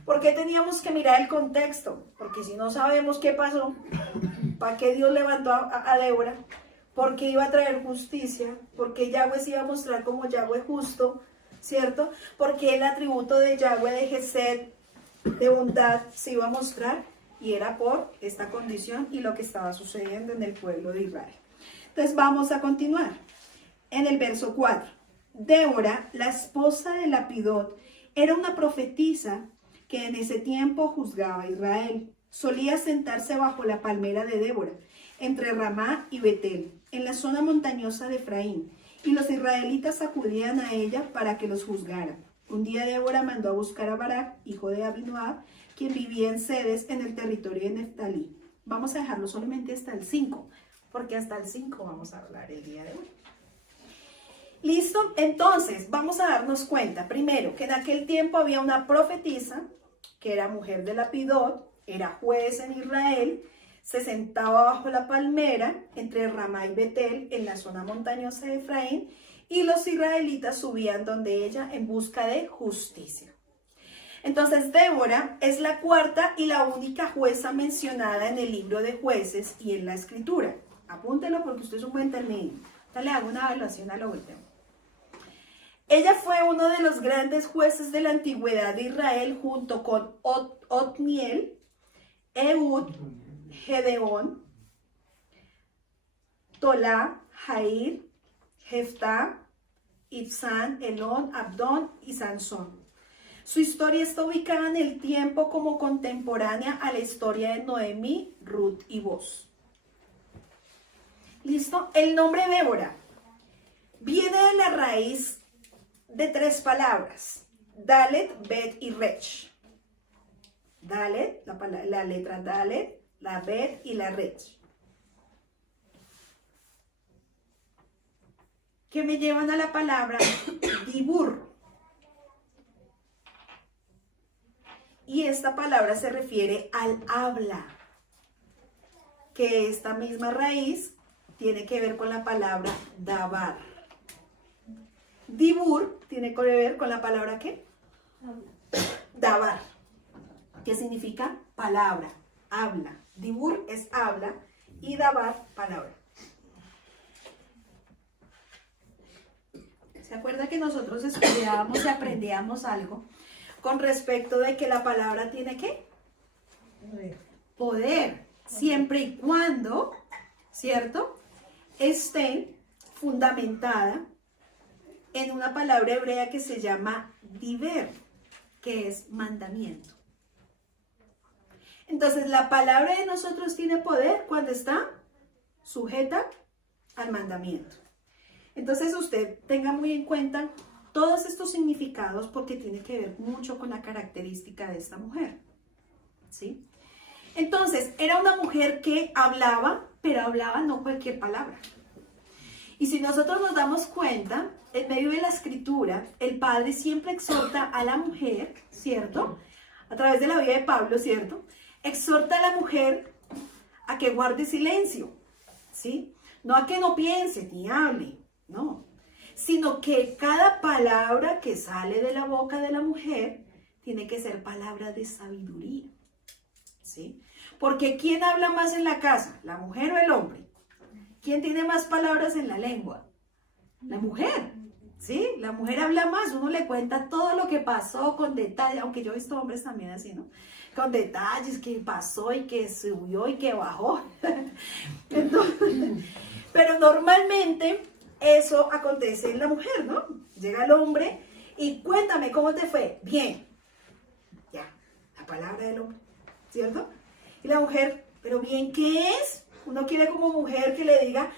¿Por qué teníamos que mirar el contexto? Porque si no sabemos qué pasó, ¿para qué Dios levantó a Débora? ¿Por qué iba a traer justicia? ¿Por qué Yahweh se iba a mostrar como Yahweh justo? ¿Cierto? ¿Por qué el atributo de Yahweh de Gesed, de bondad, se iba a mostrar? Y era por esta condición y lo que estaba sucediendo en el pueblo de Israel. Entonces vamos a continuar. En el verso 4. Débora, la esposa de Lapidot, era una profetisa que en ese tiempo juzgaba a Israel. Solía sentarse bajo la palmera de Débora, entre Ramá y Betel, en la zona montañosa de Efraín, y los israelitas acudían a ella para que los juzgara. Un día Débora mandó a buscar a Barak, hijo de Abinoab, quien vivía en Cedes, en el territorio de Neftalí. Vamos a dejarlo solamente hasta el 5, porque hasta el 5 vamos a hablar el día de hoy. ¿Listo? Entonces, vamos a darnos cuenta, primero, que en aquel tiempo había una profetisa, que era mujer de Lapidot, era juez en Israel, se sentaba bajo la palmera, entre Ramá y Betel, en la zona montañosa de Efraín, y los israelitas subían donde ella en busca de justicia. Entonces, Débora es la cuarta y la única jueza mencionada en el libro de Jueces y en la Escritura. Apúntelo porque usted es un buen término. Entonces, le hago una evaluación a lo último. Ella fue uno de los grandes jueces de la antigüedad de Israel, junto con Otniel, Ehud, Gedeón, Tolá, Jair, Jeftá, Ibsán, Elón, Abdón y Sansón. Su historia está ubicada en el tiempo como contemporánea a la historia de Noemí, Ruth y Boz. ¿Listo? El nombre Débora viene de la raíz de 3 palabras: Dalet, Bet y Rech. Dalet, la letra Dalet, la Bet y la Rech, que me llevan a la palabra Dibur. Y esta palabra se refiere al habla, que esta misma raíz tiene que ver con la palabra dabar. Dibur tiene que ver con la palabra ¿qué? Dabar, que significa palabra, habla. Dibur es habla y dabar, palabra. ¿Se acuerda que nosotros estudiábamos y aprendíamos algo con respecto de que la palabra tiene ¿qué? Poder, siempre y cuando, ¿cierto?, esté fundamentada en una palabra hebrea que se llama diver, que es mandamiento. Entonces, la palabra de nosotros tiene poder cuando está sujeta al mandamiento. Entonces, usted tenga muy en cuenta todos estos significados porque tiene que ver mucho con la característica de esta mujer, ¿sí? Entonces, era una mujer que hablaba, pero hablaba no cualquier palabra. Y si nosotros nos damos cuenta, en medio de la escritura, el Padre siempre exhorta a la mujer, ¿cierto? A través de la vida de Pablo, ¿cierto? Exhorta a la mujer a que guarde silencio, ¿sí? No a que no piense ni hable, no. Sino que cada palabra que sale de la boca de la mujer tiene que ser palabra de sabiduría, ¿sí? Porque ¿quién habla más en la casa? ¿La mujer o el hombre? ¿Quién tiene más palabras en la lengua? La mujer, ¿sí? La mujer habla más, uno le cuenta todo lo que pasó con detalle, aunque yo he visto hombres también así, ¿no? Con detalles, qué pasó y qué subió y qué bajó. Entonces, pero normalmente eso acontece en la mujer, ¿no? Llega el hombre y cuéntame cómo te fue. Bien. Ya, la palabra del hombre, ¿cierto? Y la mujer, pero bien, ¿qué es? Uno quiere como mujer que le diga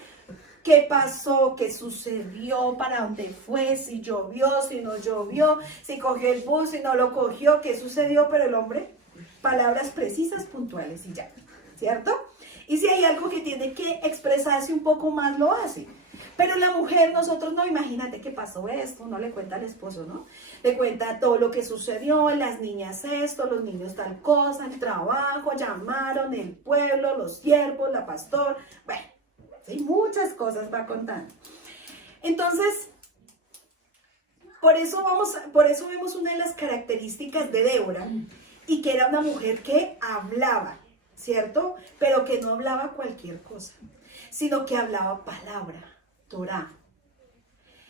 qué pasó, qué sucedió, para dónde fue, si llovió, si no llovió, si cogió el bus, si no lo cogió, qué sucedió, pero el hombre, palabras precisas, puntuales y ya, ¿cierto? Y si hay algo que tiene que expresarse un poco más, lo hace. Pero la mujer, nosotros no, imagínate que pasó esto, no le cuenta al esposo, ¿no? Le cuenta todo lo que sucedió, las niñas esto, los niños tal cosa, el trabajo, llamaron, el pueblo, los siervos, la pastor, bueno, sí, muchas cosas va contando. Entonces, por eso vemos una de las características de Débora, y que era una mujer que hablaba, ¿cierto? Pero que no hablaba cualquier cosa, sino que hablaba palabra, Torah.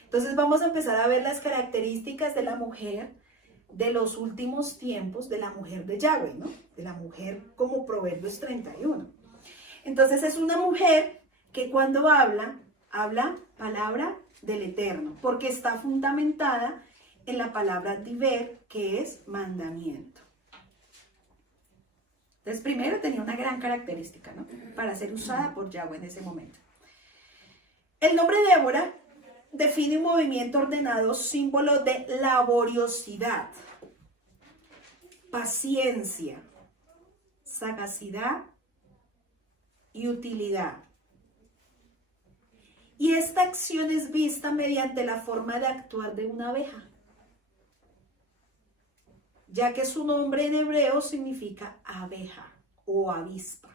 Entonces vamos a empezar a ver las características de la mujer de los últimos tiempos, de la mujer de Yahweh, ¿no? De la mujer como Proverbios 31. Entonces es una mujer que cuando habla palabra del Eterno, porque está fundamentada en la palabra diver, que es mandamiento. Entonces primero tenía una gran característica, ¿no? Para ser usada por Yahweh en ese momento. El nombre de Débora define un movimiento ordenado, símbolo de laboriosidad, paciencia, sagacidad y utilidad. Y esta acción es vista mediante la forma de actuar de una abeja, ya que su nombre en hebreo significa abeja o avispa.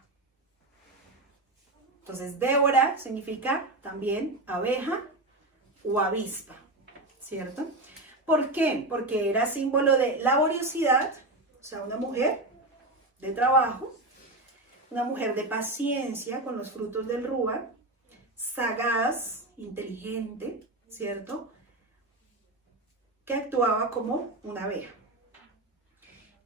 Entonces, Débora significa también abeja o avispa, ¿cierto? ¿Por qué? Porque era símbolo de laboriosidad, o sea, una mujer de trabajo, una mujer de paciencia con los frutos del rúa, sagaz, inteligente, ¿cierto? Que actuaba como una abeja.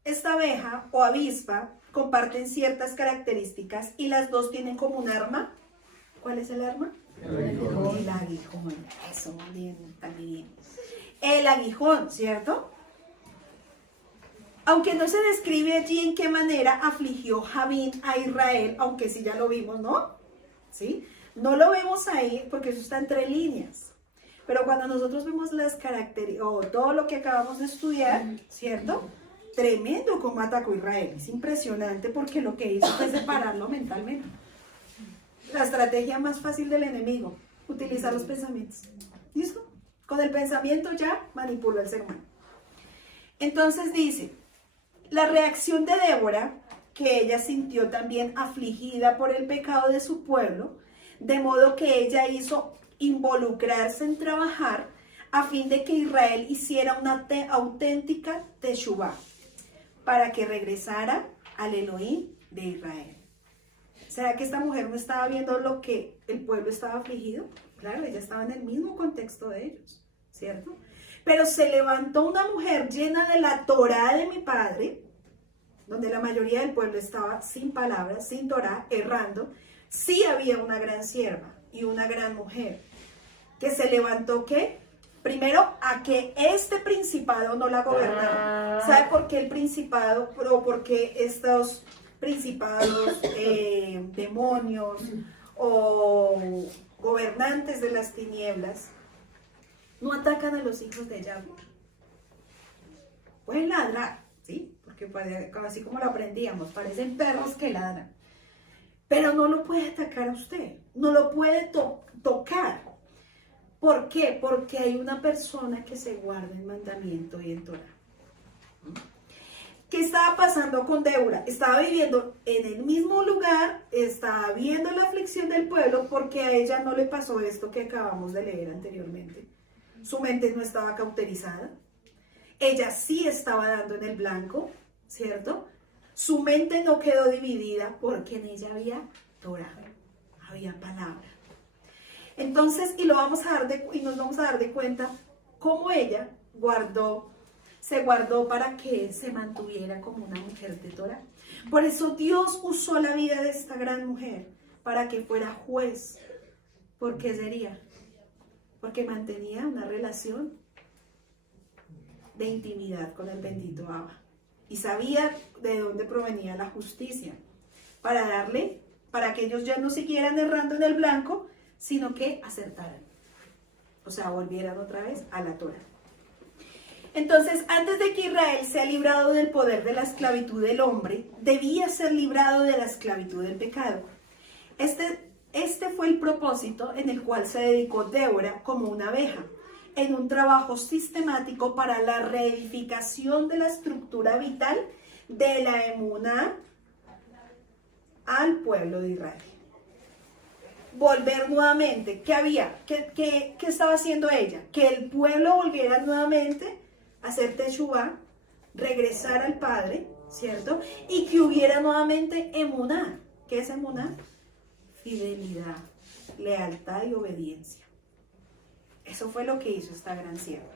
Esta abeja o avispa comparten ciertas características y las dos tienen como un arma. ¿Cuál es el arma? El aguijón. El aguijón. Eso, muy bien, también. El aguijón, ¿cierto? Aunque no se describe allí en qué manera afligió Javín a Israel, aunque sí ya lo vimos, ¿no? ¿Sí? No lo vemos ahí porque eso está entre líneas. Pero cuando nosotros vemos las características o todo lo que acabamos de estudiar, ¿cierto? Tremendo cómo atacó Israel. Es impresionante porque lo que hizo fue separarlo mentalmente. La estrategia más fácil del enemigo, utilizar los pensamientos. ¿Listo? Con el pensamiento ya manipuló al ser humano. Entonces dice, la reacción de Débora, que ella sintió también afligida por el pecado de su pueblo, de modo que ella hizo involucrarse en trabajar a fin de que Israel hiciera una auténtica teshuvá, para que regresara al Elohim de Israel. ¿Será que esta mujer no estaba viendo lo que el pueblo estaba afligido? Claro, ella estaba en el mismo contexto de ellos, ¿cierto? Pero se levantó una mujer llena de la Torá de mi padre, donde la mayoría del pueblo estaba sin palabras, sin Torá, errando. Sí había una gran sierva y una gran mujer que se levantó, ¿qué? Primero, a que este principado no la gobernara. ¿Sabe por qué el principado, o por qué estos principados, demonios o gobernantes de las tinieblas no atacan a los hijos de Yahweh? Pueden ladrar, ¿sí? Porque así como lo aprendíamos, parecen perros que ladran. Pero no lo puede atacar a usted, no lo puede tocar. ¿Por qué? Porque hay una persona que se guarda en mandamiento y en Torah. ¿Qué estaba pasando con Débora? Estaba viviendo en el mismo lugar, estaba viendo la aflicción del pueblo, porque a ella no le pasó esto que acabamos de leer anteriormente. Su mente no estaba cauterizada. Ella sí estaba dando en el blanco, ¿cierto? Su mente no quedó dividida porque en ella había Torah, había palabra. Entonces, y nos vamos a dar de cuenta cómo ella se guardó para que se mantuviera como una mujer de Torah. Por eso Dios usó la vida de esta gran mujer para que fuera juez. ¿Por qué sería? Porque mantenía una relación de intimidad con el bendito Abba. Y sabía de dónde provenía la justicia. Para que ellos ya no siguieran errando en el blanco, sino que acertaran. O sea, volvieran otra vez a la Torah. Entonces, antes de que Israel sea librado del poder de la esclavitud del hombre, debía ser librado de la esclavitud del pecado. Este fue el propósito en el cual se dedicó Débora como una abeja, en un trabajo sistemático para la reedificación de la estructura vital de la emuná al pueblo de Israel. Volver nuevamente. ¿Qué había? ¿Qué estaba haciendo ella? Que el pueblo volviera nuevamente a hacer teshuvá, regresar al Padre, ¿cierto? Y que hubiera nuevamente emuná. ¿Qué es emuná? Fidelidad, lealtad y obediencia. Eso fue lo que hizo esta gran sierva.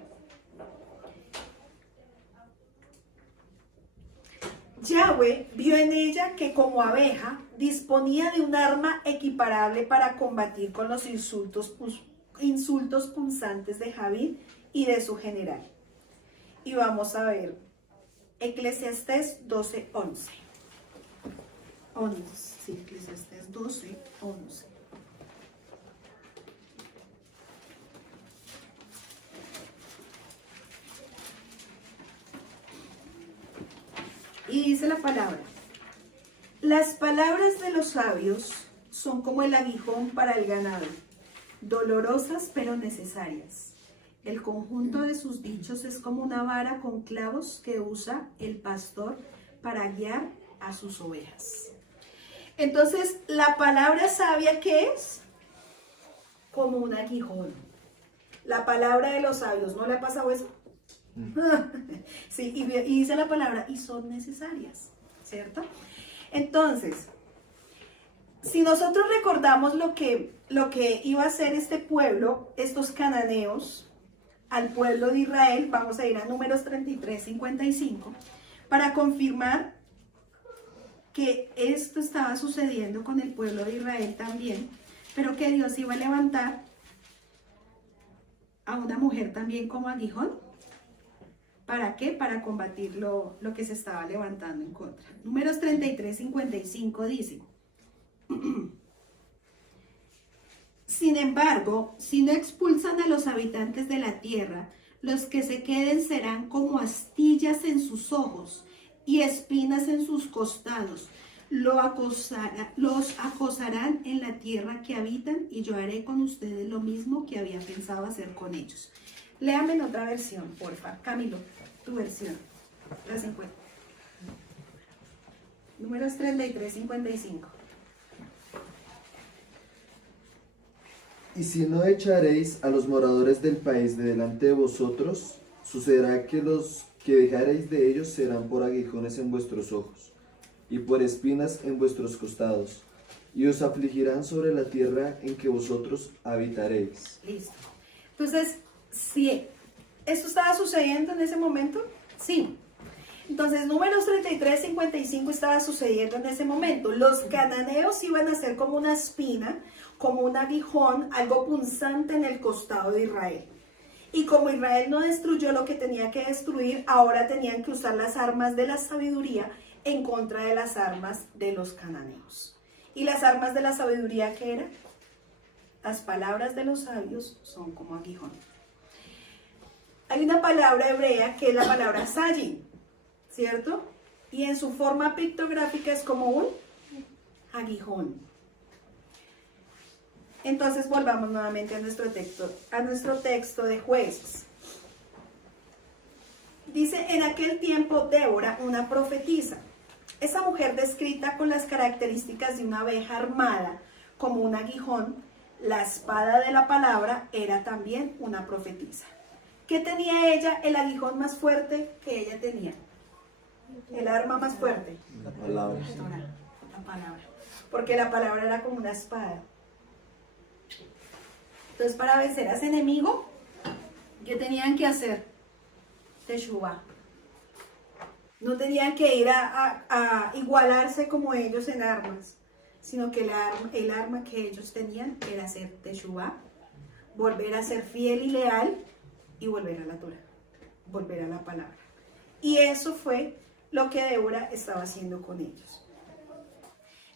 Yahweh vio en ella que como abeja disponía de un arma equiparable para combatir con los insultos punzantes de Javín y de su general. Y vamos a ver Eclesiastés 12:11. Eclesiastés 12:11. Y dice la palabra: las palabras de los sabios son como el aguijón para el ganado, dolorosas pero necesarias. El conjunto de sus dichos es como una vara con clavos que usa el pastor para guiar a sus ovejas. Entonces, la palabra sabia, ¿qué es? Como un aguijón. La palabra de los sabios, ¿no le ha pasado eso? Sí, y dice la palabra, y son necesarias, ¿cierto? Entonces, si nosotros recordamos lo que iba a hacer este pueblo, estos cananeos, al pueblo de Israel, vamos a ir a Números 33:55, para confirmar que esto estaba sucediendo con el pueblo de Israel también, pero que Dios iba a levantar a una mujer también como aguijón. ¿Para qué? Para combatir lo que se estaba levantando en contra. Números 33:55 dice: sin embargo, si no expulsan a los habitantes de la tierra, los que se queden serán como astillas en sus ojos y espinas en sus costados. Los acosarán en la tierra que habitan, y yo haré con ustedes lo mismo que había pensado hacer con ellos. Léame en otra versión, porfa. Camilo, tu versión. La 50. Números 33:55. Y si no echaréis a los moradores del país de delante de vosotros, sucederá que los que dejaréis de ellos serán por aguijones en vuestros ojos, y por espinas en vuestros costados, y os afligirán sobre la tierra en que vosotros habitaréis. Listo. Entonces, si esto estaba sucediendo en ese momento, sí. Entonces, Números 33:55 estaba sucediendo en ese momento. Los cananeos iban a ser como una espina, como un aguijón, algo punzante en el costado de Israel. Y como Israel no destruyó lo que tenía que destruir, ahora tenían que usar las armas de la sabiduría en contra de las armas de los cananeos. ¿Y las armas de la sabiduría qué eran? Las palabras de los sabios son como aguijón. Hay una palabra hebrea que es la palabra sayin, ¿cierto? Y en su forma pictográfica es como un aguijón. Entonces volvamos nuevamente a nuestro texto de Jueces. Dice, en aquel tiempo Débora, una profetisa, esa mujer descrita con las características de una abeja armada como un aguijón, la espada de la palabra, era también una profetisa. ¿Qué tenía ella? El aguijón más fuerte que ella tenía. El arma más fuerte. La palabra. La palabra. Porque la palabra era como una espada. Entonces, para vencer a ese enemigo, ¿qué tenían que hacer? Teshuvá. No tenían que ir a igualarse como ellos en armas, sino que el arma que ellos tenían era hacer Teshuvá, volver a ser fiel y leal y volver a la Torah, volver a la palabra. Y eso fue lo que Débora estaba haciendo con ellos.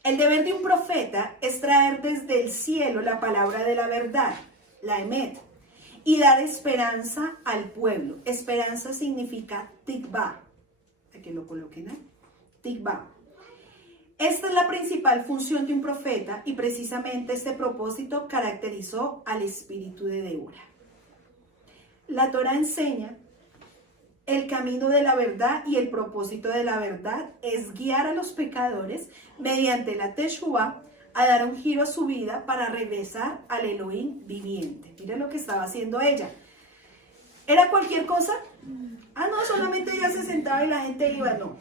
El deber de un profeta es traer desde el cielo la palabra de la verdad, la Emet, y dar esperanza al pueblo. Esperanza significa tikvah. Que lo coloquen ahí. Tikvah. Esta es la principal función de un profeta y precisamente este propósito caracterizó al espíritu de Débora. La Torah enseña el camino de la verdad y el propósito de la verdad es guiar a los pecadores mediante la Teshuvá a dar un giro a su vida para regresar al Elohim viviente. Miren lo que estaba haciendo ella. ¿Era cualquier cosa? Ah, no, solamente ella se sentaba y la gente iba, no.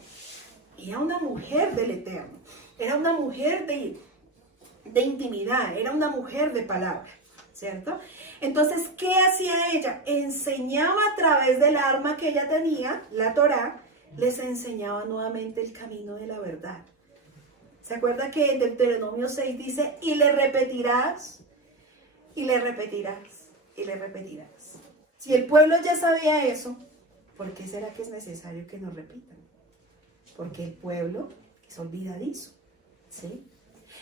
Era una mujer del Eterno, era una mujer de intimidad, era una mujer de palabra, ¿cierto? Entonces, ¿qué hacía ella? Enseñaba a través del arma que ella tenía, la Torá, les enseñaba nuevamente el camino de la verdad. ¿Se acuerda que en Deuteronomio 6 dice, y le repetirás, y le repetirás, y le repetirás? Si el pueblo ya sabía eso, ¿por qué será que es necesario que nos repitan? Porque el pueblo es olvidadizo, ¿sí?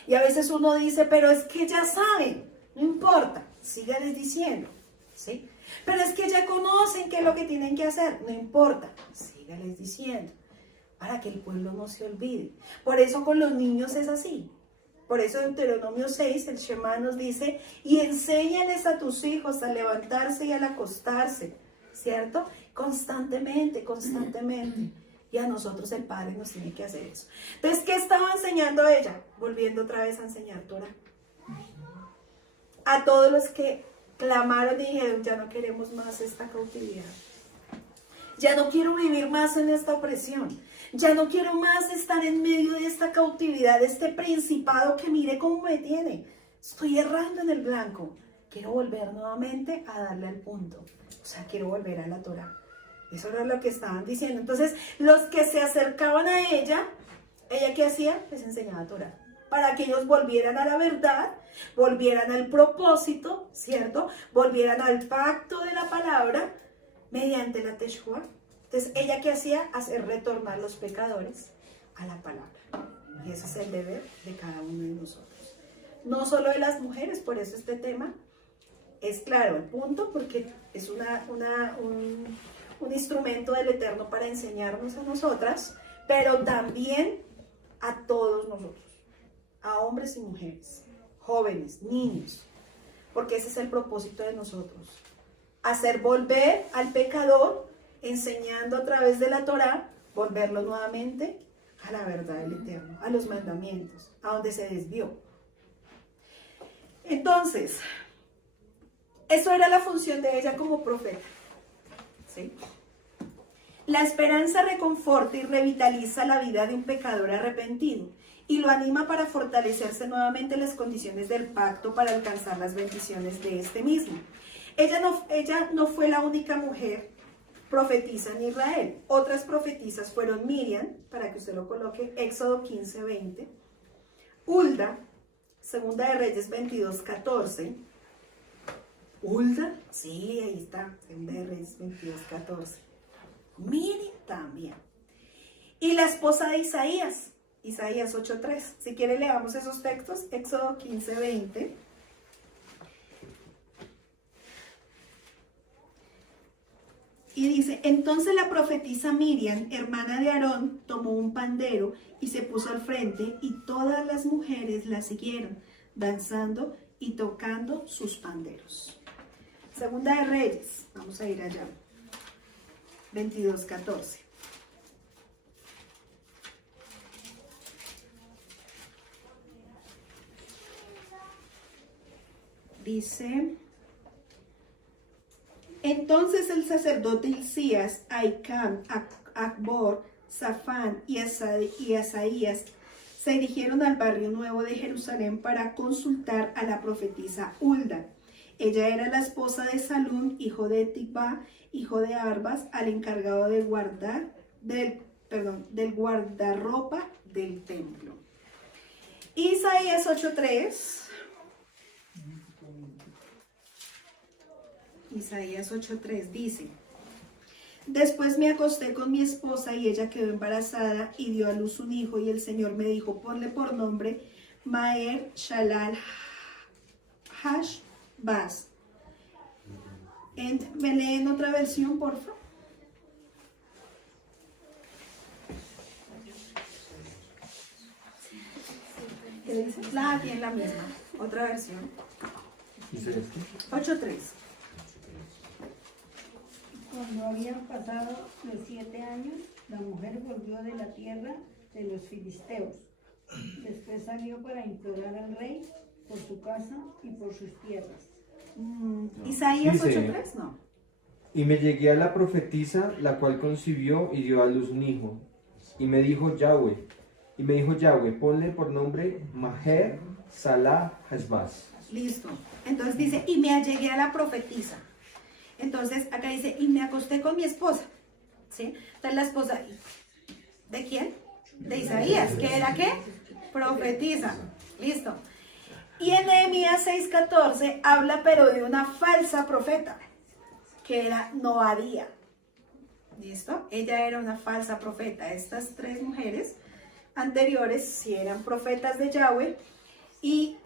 Y a veces uno dice, pero es que ya saben, no importa, sígales diciendo, ¿sí? Pero es que ya conocen qué es lo que tienen que hacer, no importa, sígales diciendo, para que el pueblo no se olvide. Por eso con los niños es así. Por eso en Deuteronomio 6 el Shema nos dice, y enséñales a tus hijos a levantarse y al acostarse, ¿cierto? Constantemente, constantemente. Y a nosotros el Padre nos tiene que hacer eso. Entonces, ¿qué estaba enseñando ella? Volviendo otra vez a enseñar Torah. A todos los que clamaron y dijeron, ya no queremos más esta cautividad. Ya no quiero vivir más en esta opresión. Ya no quiero más estar en medio de esta cautividad, de este principado que mire cómo me tiene. Estoy errando en el blanco. Quiero volver nuevamente a darle al punto. O sea, quiero volver a la Torah. Eso era lo que estaban diciendo. Entonces, los que se acercaban a ella, ¿ella qué hacía? Les enseñaba Torah. Para que ellos volvieran a la verdad, volvieran al propósito, ¿cierto? Volvieran al pacto de la palabra mediante la Teshuvá. Entonces, ¿ella qué hacía? Hacer retornar los pecadores a la palabra. Y ese es el deber de cada uno de nosotros. No solo de las mujeres, por eso este tema es claro, el punto, porque es un instrumento del Eterno para enseñarnos a nosotras, pero también a todos nosotros, a hombres y mujeres, jóvenes, niños, porque ese es el propósito de nosotros. Hacer volver al pecador, enseñando a través de la Torá, volverlo nuevamente a la verdad del Eterno, a los mandamientos, a donde se desvió. Entonces, Eso era la función de ella como profeta. ¿Sí? La esperanza reconforta y revitaliza la vida de un pecador arrepentido y lo anima para fortalecerse nuevamente en las condiciones del pacto para alcanzar las bendiciones de este mismo. Ella no fue la única mujer profetisa en Israel. Otras profetisas fueron Miriam, para que usted lo coloque, Éxodo 15:20, Hulda, Segunda de Reyes 22:14. ¿Hulda? Sí, ahí está, Segunda de Reyes 22:14. Miriam también. Y la esposa de Isaías, Isaías 8:3. Si quiere leamos esos textos, Éxodo 15:20. Y dice, entonces la profetisa Miriam, hermana de Aarón, tomó un pandero y se puso al frente y todas las mujeres la siguieron, danzando y tocando sus panderos. Segunda de Reyes, vamos a ir allá, 22:14. Dice, entonces el sacerdote Hilcías, Ahicam, Acbor, Safán y Asaías se dirigieron al barrio nuevo de Jerusalén para consultar a la profetisa Hulda. Ella era la esposa de Salum, hijo de Tikva, hijo de Arbas, al encargado del guardarropa del templo. Isaías 8:3. Isaías 8:3 dice, después me acosté con mi esposa y ella quedó embarazada y dio a luz un hijo y el Señor me dijo, ponle por nombre Maher Shalal Hashbaz. ¿Me leen otra versión, por favor? ¿Qué dice? Aquí en la misma. Otra versión. 8:3. Cuando habían pasado los 7 años, la mujer volvió de la tierra de los filisteos. Después salió para implorar al rey por su casa y por sus tierras. Isaías Dice, 8:3, no. Y me llegué a la profetisa, la cual concibió y dio a luz un hijo. Y me dijo Yahweh, ponle por nombre Maher Salah Hashbaz. Listo. Entonces dice, y me allegué a la profetisa. Entonces acá dice, y me acosté con mi esposa. ¿Sí? Entonces la esposa, ¿de quién? De Isaías. ¿Qué era qué? Profetisa. Listo. Y en Nehemías 6:14 habla pero de una falsa profeta, que era Noadía. ¿Listo? Ella era una falsa profeta. Estas 3 mujeres anteriores sí eran profetas de Yahweh y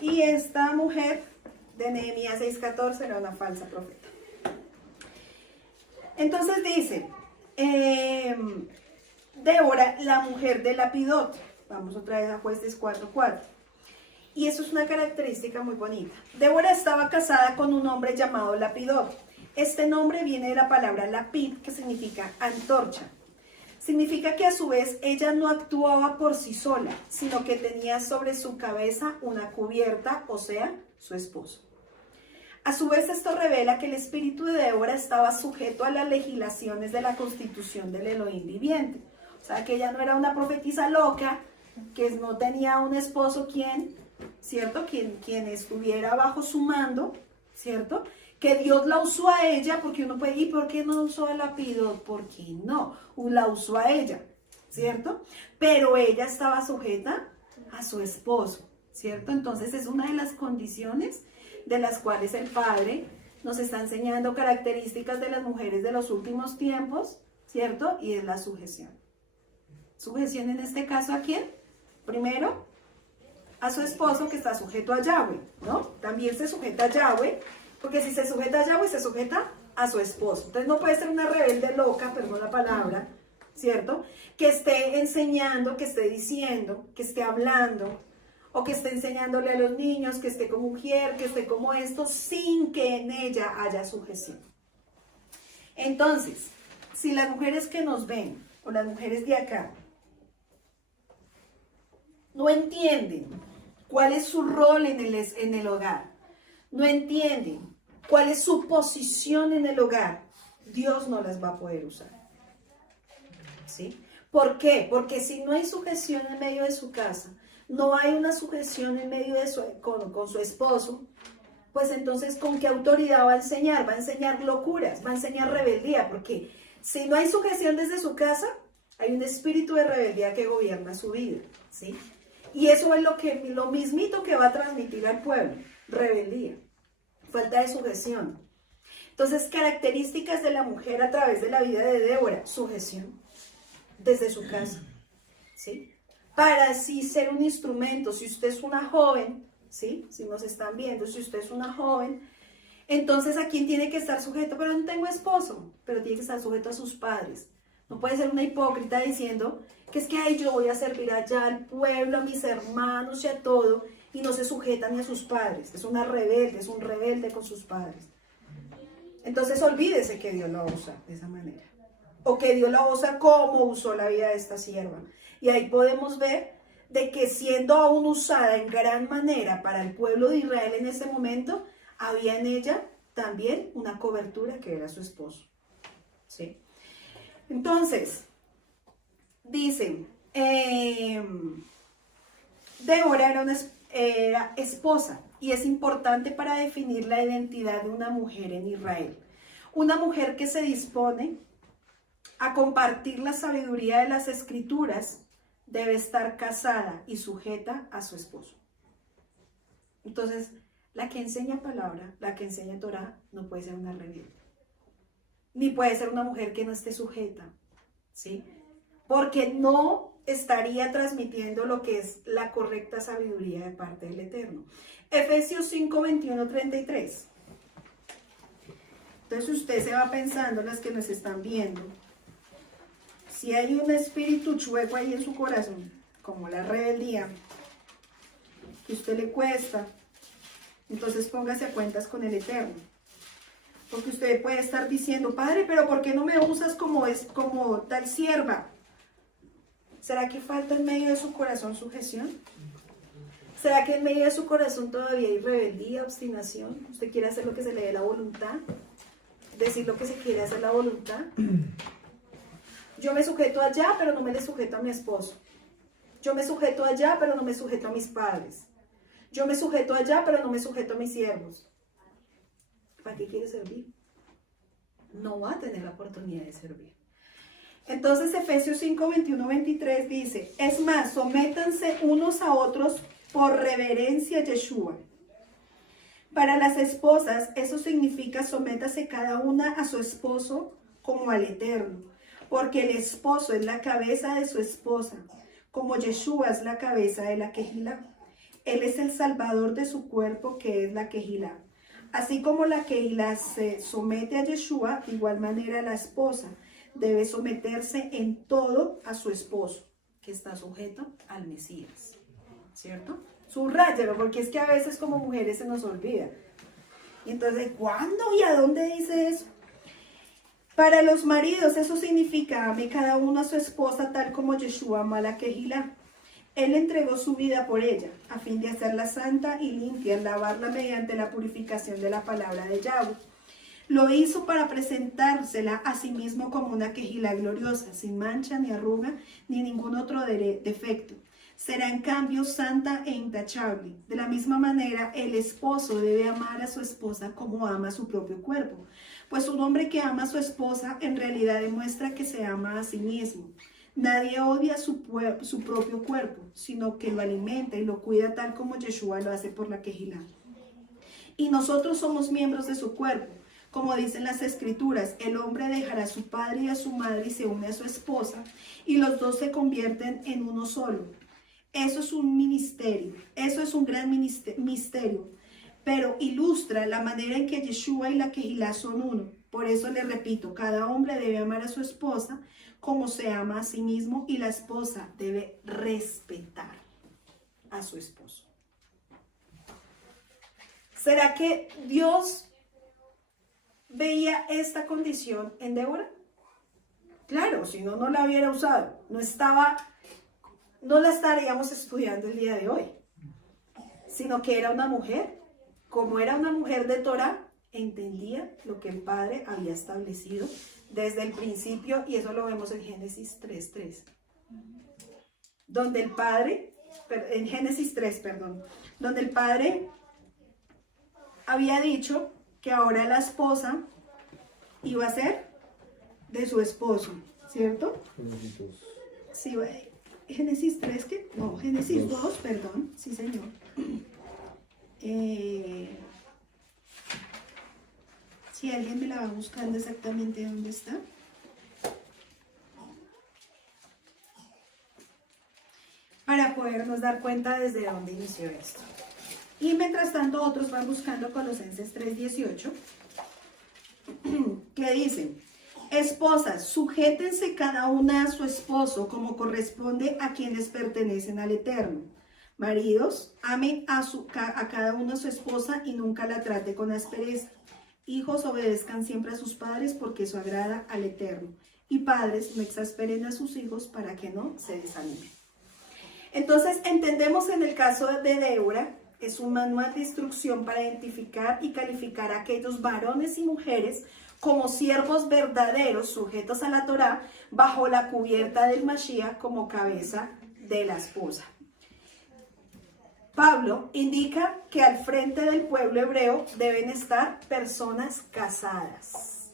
esta mujer de Nehemías 6:14 era una falsa profeta. Entonces dice, Débora, la mujer de Lapidot. Vamos otra vez a Jueces 4:4. Y eso es una característica muy bonita. Débora estaba casada con un hombre llamado Lapidot. Este nombre viene de la palabra lapid, que significa antorcha. Significa que a su vez ella no actuaba por sí sola, sino que tenía sobre su cabeza una cubierta, o sea, su esposo. A su vez esto revela que el espíritu de Débora estaba sujeto a las legislaciones de la constitución del Elohim viviente. O sea, que ella no era una profetisa loca, que no tenía un esposo ¿cierto? Quien estuviera bajo su mando, ¿cierto? Que Dios la usó a ella, porque uno puede, ¿y por qué no usó a Lapidot? ¿Por qué no? La usó a ella, ¿cierto? Pero ella estaba sujeta a su esposo, ¿cierto? Entonces es una de las condiciones de las cuales el Padre nos está enseñando características de las mujeres de los últimos tiempos, ¿cierto? Y es la sujeción. Sujeción en este caso, ¿a quién? Primero, a su esposo, que está sujeto a Yahweh, ¿no? También se sujeta a Yahweh, porque si se sujeta a Yahweh, se sujeta a su esposo. Entonces no puede ser una rebelde loca, perdón la palabra, ¿cierto? Que esté enseñando, que esté diciendo, que esté hablando, o que esté enseñándole a los niños, que esté como mujer, que esté como esto, sin que en ella haya sujeción. Entonces, si las mujeres que nos ven, o las mujeres de acá, no entienden cuál es su rol en el hogar, no entienden cuál es su posición en el hogar, Dios no las va a poder usar. ¿Sí? ¿Por qué? Porque si no hay sujeción en medio de su casa, no hay una sujeción en medio de con su esposo, pues entonces ¿con qué autoridad va a enseñar? Va a enseñar locuras, va a enseñar rebeldía, porque si no hay sujeción desde su casa, hay un espíritu de rebeldía que gobierna su vida, ¿sí? Y eso es lo mismito que va a transmitir al pueblo, rebeldía, falta de sujeción. Entonces, características de la mujer a través de la vida de Débora, sujeción desde su casa, ¿sí? Para así ser un instrumento. Si usted es una joven, ¿sí? Si nos están viendo, si usted es una joven, entonces ¿a quién tiene que estar sujeto? Pero no tengo esposo, pero tiene que estar sujeto a sus padres. No puede ser una hipócrita diciendo que es que ay, yo voy a servir allá al pueblo, a mis hermanos y a todo, y no se sujeta ni a sus padres. Es una rebelde, es un rebelde con sus padres. Entonces olvídese que Dios lo va a usar de esa manera. O que Dios la usa como usó la vida de esta sierva. Y ahí podemos ver de que siendo aún usada en gran manera para el pueblo de Israel en ese momento, había en ella también una cobertura que era su esposo. ¿Sí? Entonces, dice, Débora era esposa y es importante para definir la identidad de una mujer en Israel. Una mujer que se dispone a compartir la sabiduría de las escrituras debe estar casada y sujeta a su esposo. Entonces, la que enseña palabra, la que enseña Torah, no puede ser una rebelde. Ni puede ser una mujer que no esté sujeta, ¿sí? Porque no estaría transmitiendo lo que es la correcta sabiduría de parte del Eterno. Efesios 5, 21, 33. Entonces usted se va pensando, las que nos están viendo, si hay un espíritu chueco ahí en su corazón, como la rebeldía, que a usted le cuesta, entonces póngase a cuentas con el Eterno. Porque usted puede estar diciendo, Padre, pero ¿por qué no me usas como tal sierva? ¿Será que falta en medio de su corazón sujeción? ¿Será que en medio de su corazón todavía hay rebeldía, obstinación? ¿Usted quiere hacer lo que se le dé la voluntad? ¿Decir lo que se quiere hacer la voluntad? Yo me sujeto allá, pero no me le sujeto a mi esposo. Yo me sujeto allá, pero no me sujeto a mis padres. Yo me sujeto allá, pero no me sujeto a mis siervos. ¿Para qué quiere servir? No va a tener la oportunidad de servir. Entonces Efesios 5, 21, 23 dice, es más, sométanse unos a otros por reverencia a Yeshua. Para las esposas, eso significa sométase cada una a su esposo como al Eterno, porque el esposo es la cabeza de su esposa, como Yeshua es la cabeza de la Kehilá. Él es el salvador de su cuerpo, que es la Kehilá. Así como la Kehilá se somete a Yeshua, de igual manera la esposa debe someterse en todo a su esposo, que está sujeto al Mesías, ¿cierto? Subráyalo, porque es que a veces como mujeres se nos olvida. Y entonces, ¿cuándo y a dónde dice eso? Para los maridos, eso significa, ame cada uno a su esposa tal como Yeshua ama a la Kehilá. Él entregó su vida por ella, a fin de hacerla santa y limpia, lavarla mediante la purificación de la palabra de Yahweh. Lo hizo para presentársela a sí mismo como una Kehilá gloriosa, sin mancha, ni arruga, ni ningún otro defecto. Será en cambio santa e intachable. De la misma manera, el esposo debe amar a su esposa como ama a su propio cuerpo. Pues un hombre que ama a su esposa en realidad demuestra que se ama a sí mismo. Nadie odia su propio cuerpo, sino que lo alimenta y lo cuida tal como Yeshua lo hace por la Kehilá. Y nosotros somos miembros de su cuerpo. Como dicen las escrituras, el hombre dejará a su padre y a su madre y se une a su esposa, y los dos se convierten en uno solo. Eso es un ministerio, eso es un gran misterio, pero ilustra la manera en que Yeshua y la Kehilá son uno. Por eso le repito, cada hombre debe amar a su esposa como se ama a sí mismo, y la esposa debe respetar a su esposo. ¿Será que Dios veía esta condición en Débora? Claro, si no, no la hubiera usado. No la estaríamos estudiando el día de hoy, sino que era una mujer. Como era una mujer de Torah, entendía lo que el Padre había establecido desde el principio, y eso lo vemos en Génesis 3:3, donde el Padre, en Génesis 3, perdón, donde el Padre había dicho que ahora la esposa iba a ser de su esposo, ¿cierto? Sí, Génesis 3, ¿qué? No, Génesis 2, perdón, sí señor. Si alguien me la va buscando exactamente dónde está. Para podernos dar cuenta desde dónde inició esto. Y mientras tanto otros van buscando Colosenses 3:18, que dice: esposas, sujétense cada una a su esposo como corresponde a quienes pertenecen al Eterno. Maridos, amen a cada uno a su esposa y nunca la trate con aspereza. Hijos, obedezcan siempre a sus padres porque eso agrada al Eterno. Y padres, no exasperen a sus hijos para que no se desanimen. Entonces entendemos en el caso de Débora, es un manual de instrucción para identificar y calificar a aquellos varones y mujeres como siervos verdaderos sujetos a la Torá bajo la cubierta del Mashiach como cabeza de la esposa. Pablo indica que al frente del pueblo hebreo deben estar personas casadas.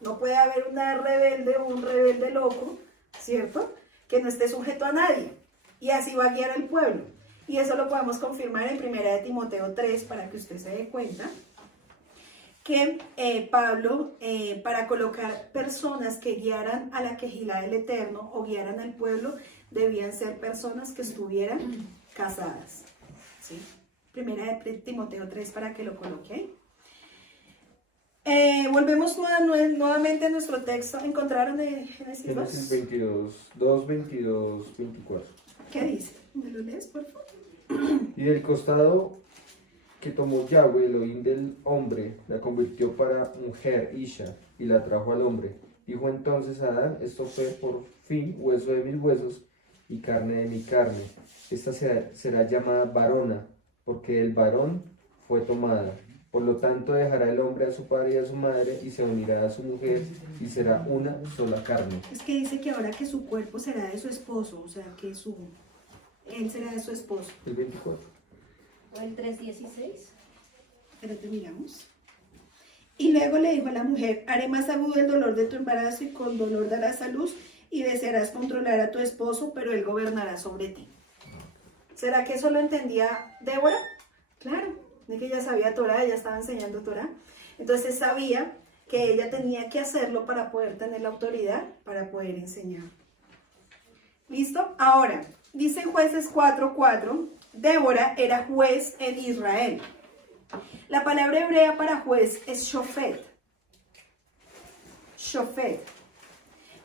No puede haber una rebelde o un rebelde loco, ¿cierto? Que no esté sujeto a nadie. Y así va a guiar al pueblo. Y eso lo podemos confirmar en 1 de Timoteo 3 para que usted se dé cuenta que Pablo, para colocar personas que guiaran a la quejilá del Eterno o guiaran al pueblo, debían ser personas que estuvieran casadas. ¿Sí? 1 de Timoteo 3 para que lo coloque ahí. Volvemos nuevamente a nuestro texto. ¿Encontraron Génesis 2? Génesis 2, 22, 24. ¿Qué dice? ¿Me lo lees, por favor? Y del costado que tomó Yahweh, Elohim del hombre, la convirtió para mujer, Isha, y la trajo al hombre. Dijo entonces a Adán: esto fue por fin hueso de mis huesos y carne de mi carne. Esta será llamada varona, porque del varón fue tomada. Por lo tanto dejará el hombre a su padre y a su madre, y se unirá a su mujer, y será una sola carne. Es que dice que ahora que su cuerpo será de su esposo, o sea que él será de su esposo. El 24. ¿O el 3:16? Espérate, miramos. Y luego le dijo a la mujer: haré más agudo el dolor de tu embarazo y con dolor darás a luz y desearás controlar a tu esposo, pero él gobernará sobre ti. ¿Será que eso lo entendía Débora? Claro, de que ella sabía Torah, ella estaba enseñando Torah. Entonces sabía que ella tenía que hacerlo para poder tener la autoridad, para poder enseñar. ¿Listo? Ahora, dice Jueces 4:4, Débora era juez en Israel. La palabra hebrea para juez es shofet. Shofet.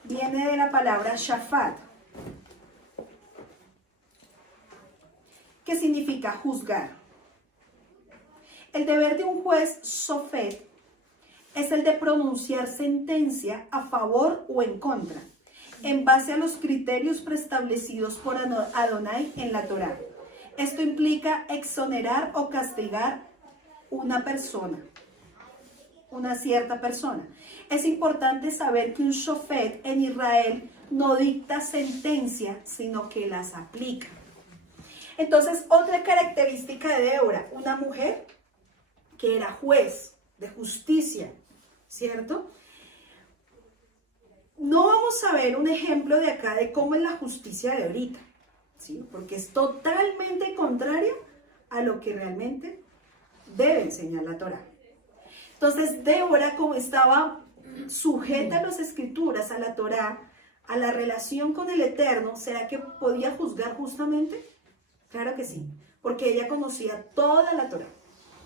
Viene de la palabra shafat, que significa juzgar. El deber de un juez shofet es el de pronunciar sentencia a favor o en contra, en base a los criterios preestablecidos por Adonai en la Torá. Esto implica exonerar o castigar una persona, una cierta persona. Es importante saber que un shofet en Israel no dicta sentencia, sino que las aplica. Entonces, otra característica de Débora, una mujer que era juez de justicia, ¿cierto? No vamos a ver un ejemplo de acá de cómo es la justicia de ahorita, ¿sí? Porque es totalmente contrario a lo que realmente debe enseñar la Torá. Entonces, Débora, como estaba sujeta a las escrituras, a la Torá, a la relación con el Eterno, ¿será que podía juzgar justamente? Claro que sí, porque ella conocía toda la Torá,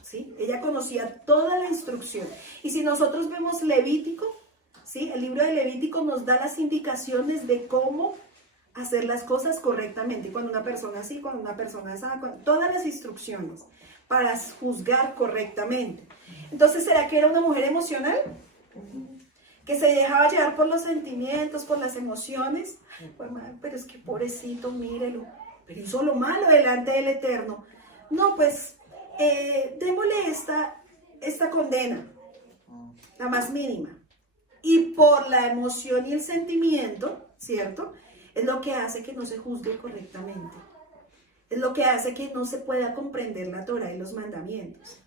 ¿sí? Ella conocía toda la instrucción. Y si nosotros vemos Levítico, ¿sí? El libro de Levítico nos da las indicaciones de cómo hacer las cosas correctamente. Cuando una persona así, cuando una persona así, todas las instrucciones para juzgar correctamente. Entonces, ¿será que era una mujer emocional? Que se dejaba llevar por los sentimientos, por las emociones. Pues, pero es que pobrecito, mírelo. Pero hizo lo malo delante del Eterno. No, pues, démosle esta condena, la más mínima. Y por la emoción y el sentimiento, ¿cierto? Es lo que hace que no se juzgue correctamente. Es lo que hace que no se pueda comprender la Torah y los mandamientos.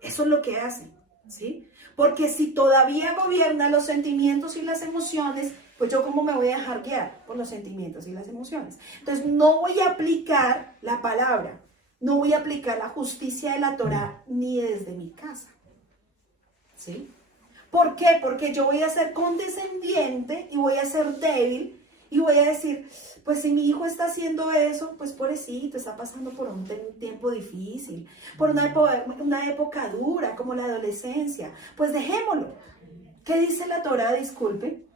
Eso es lo que hace, ¿sí? Porque si todavía gobiernan los sentimientos y las emociones, pues yo cómo me voy a dejar guiar por los sentimientos y las emociones. Entonces no voy a aplicar la palabra, no voy a aplicar la justicia de la Torah ni desde mi casa, ¿sí? ¿Por qué? Porque yo voy a ser condescendiente y voy a ser débil y voy a decir, pues si mi hijo está haciendo eso, pues pobrecito, está pasando por un tiempo difícil, por una época dura como la adolescencia, pues dejémoslo. ¿Qué dice la Torah? Disculpe.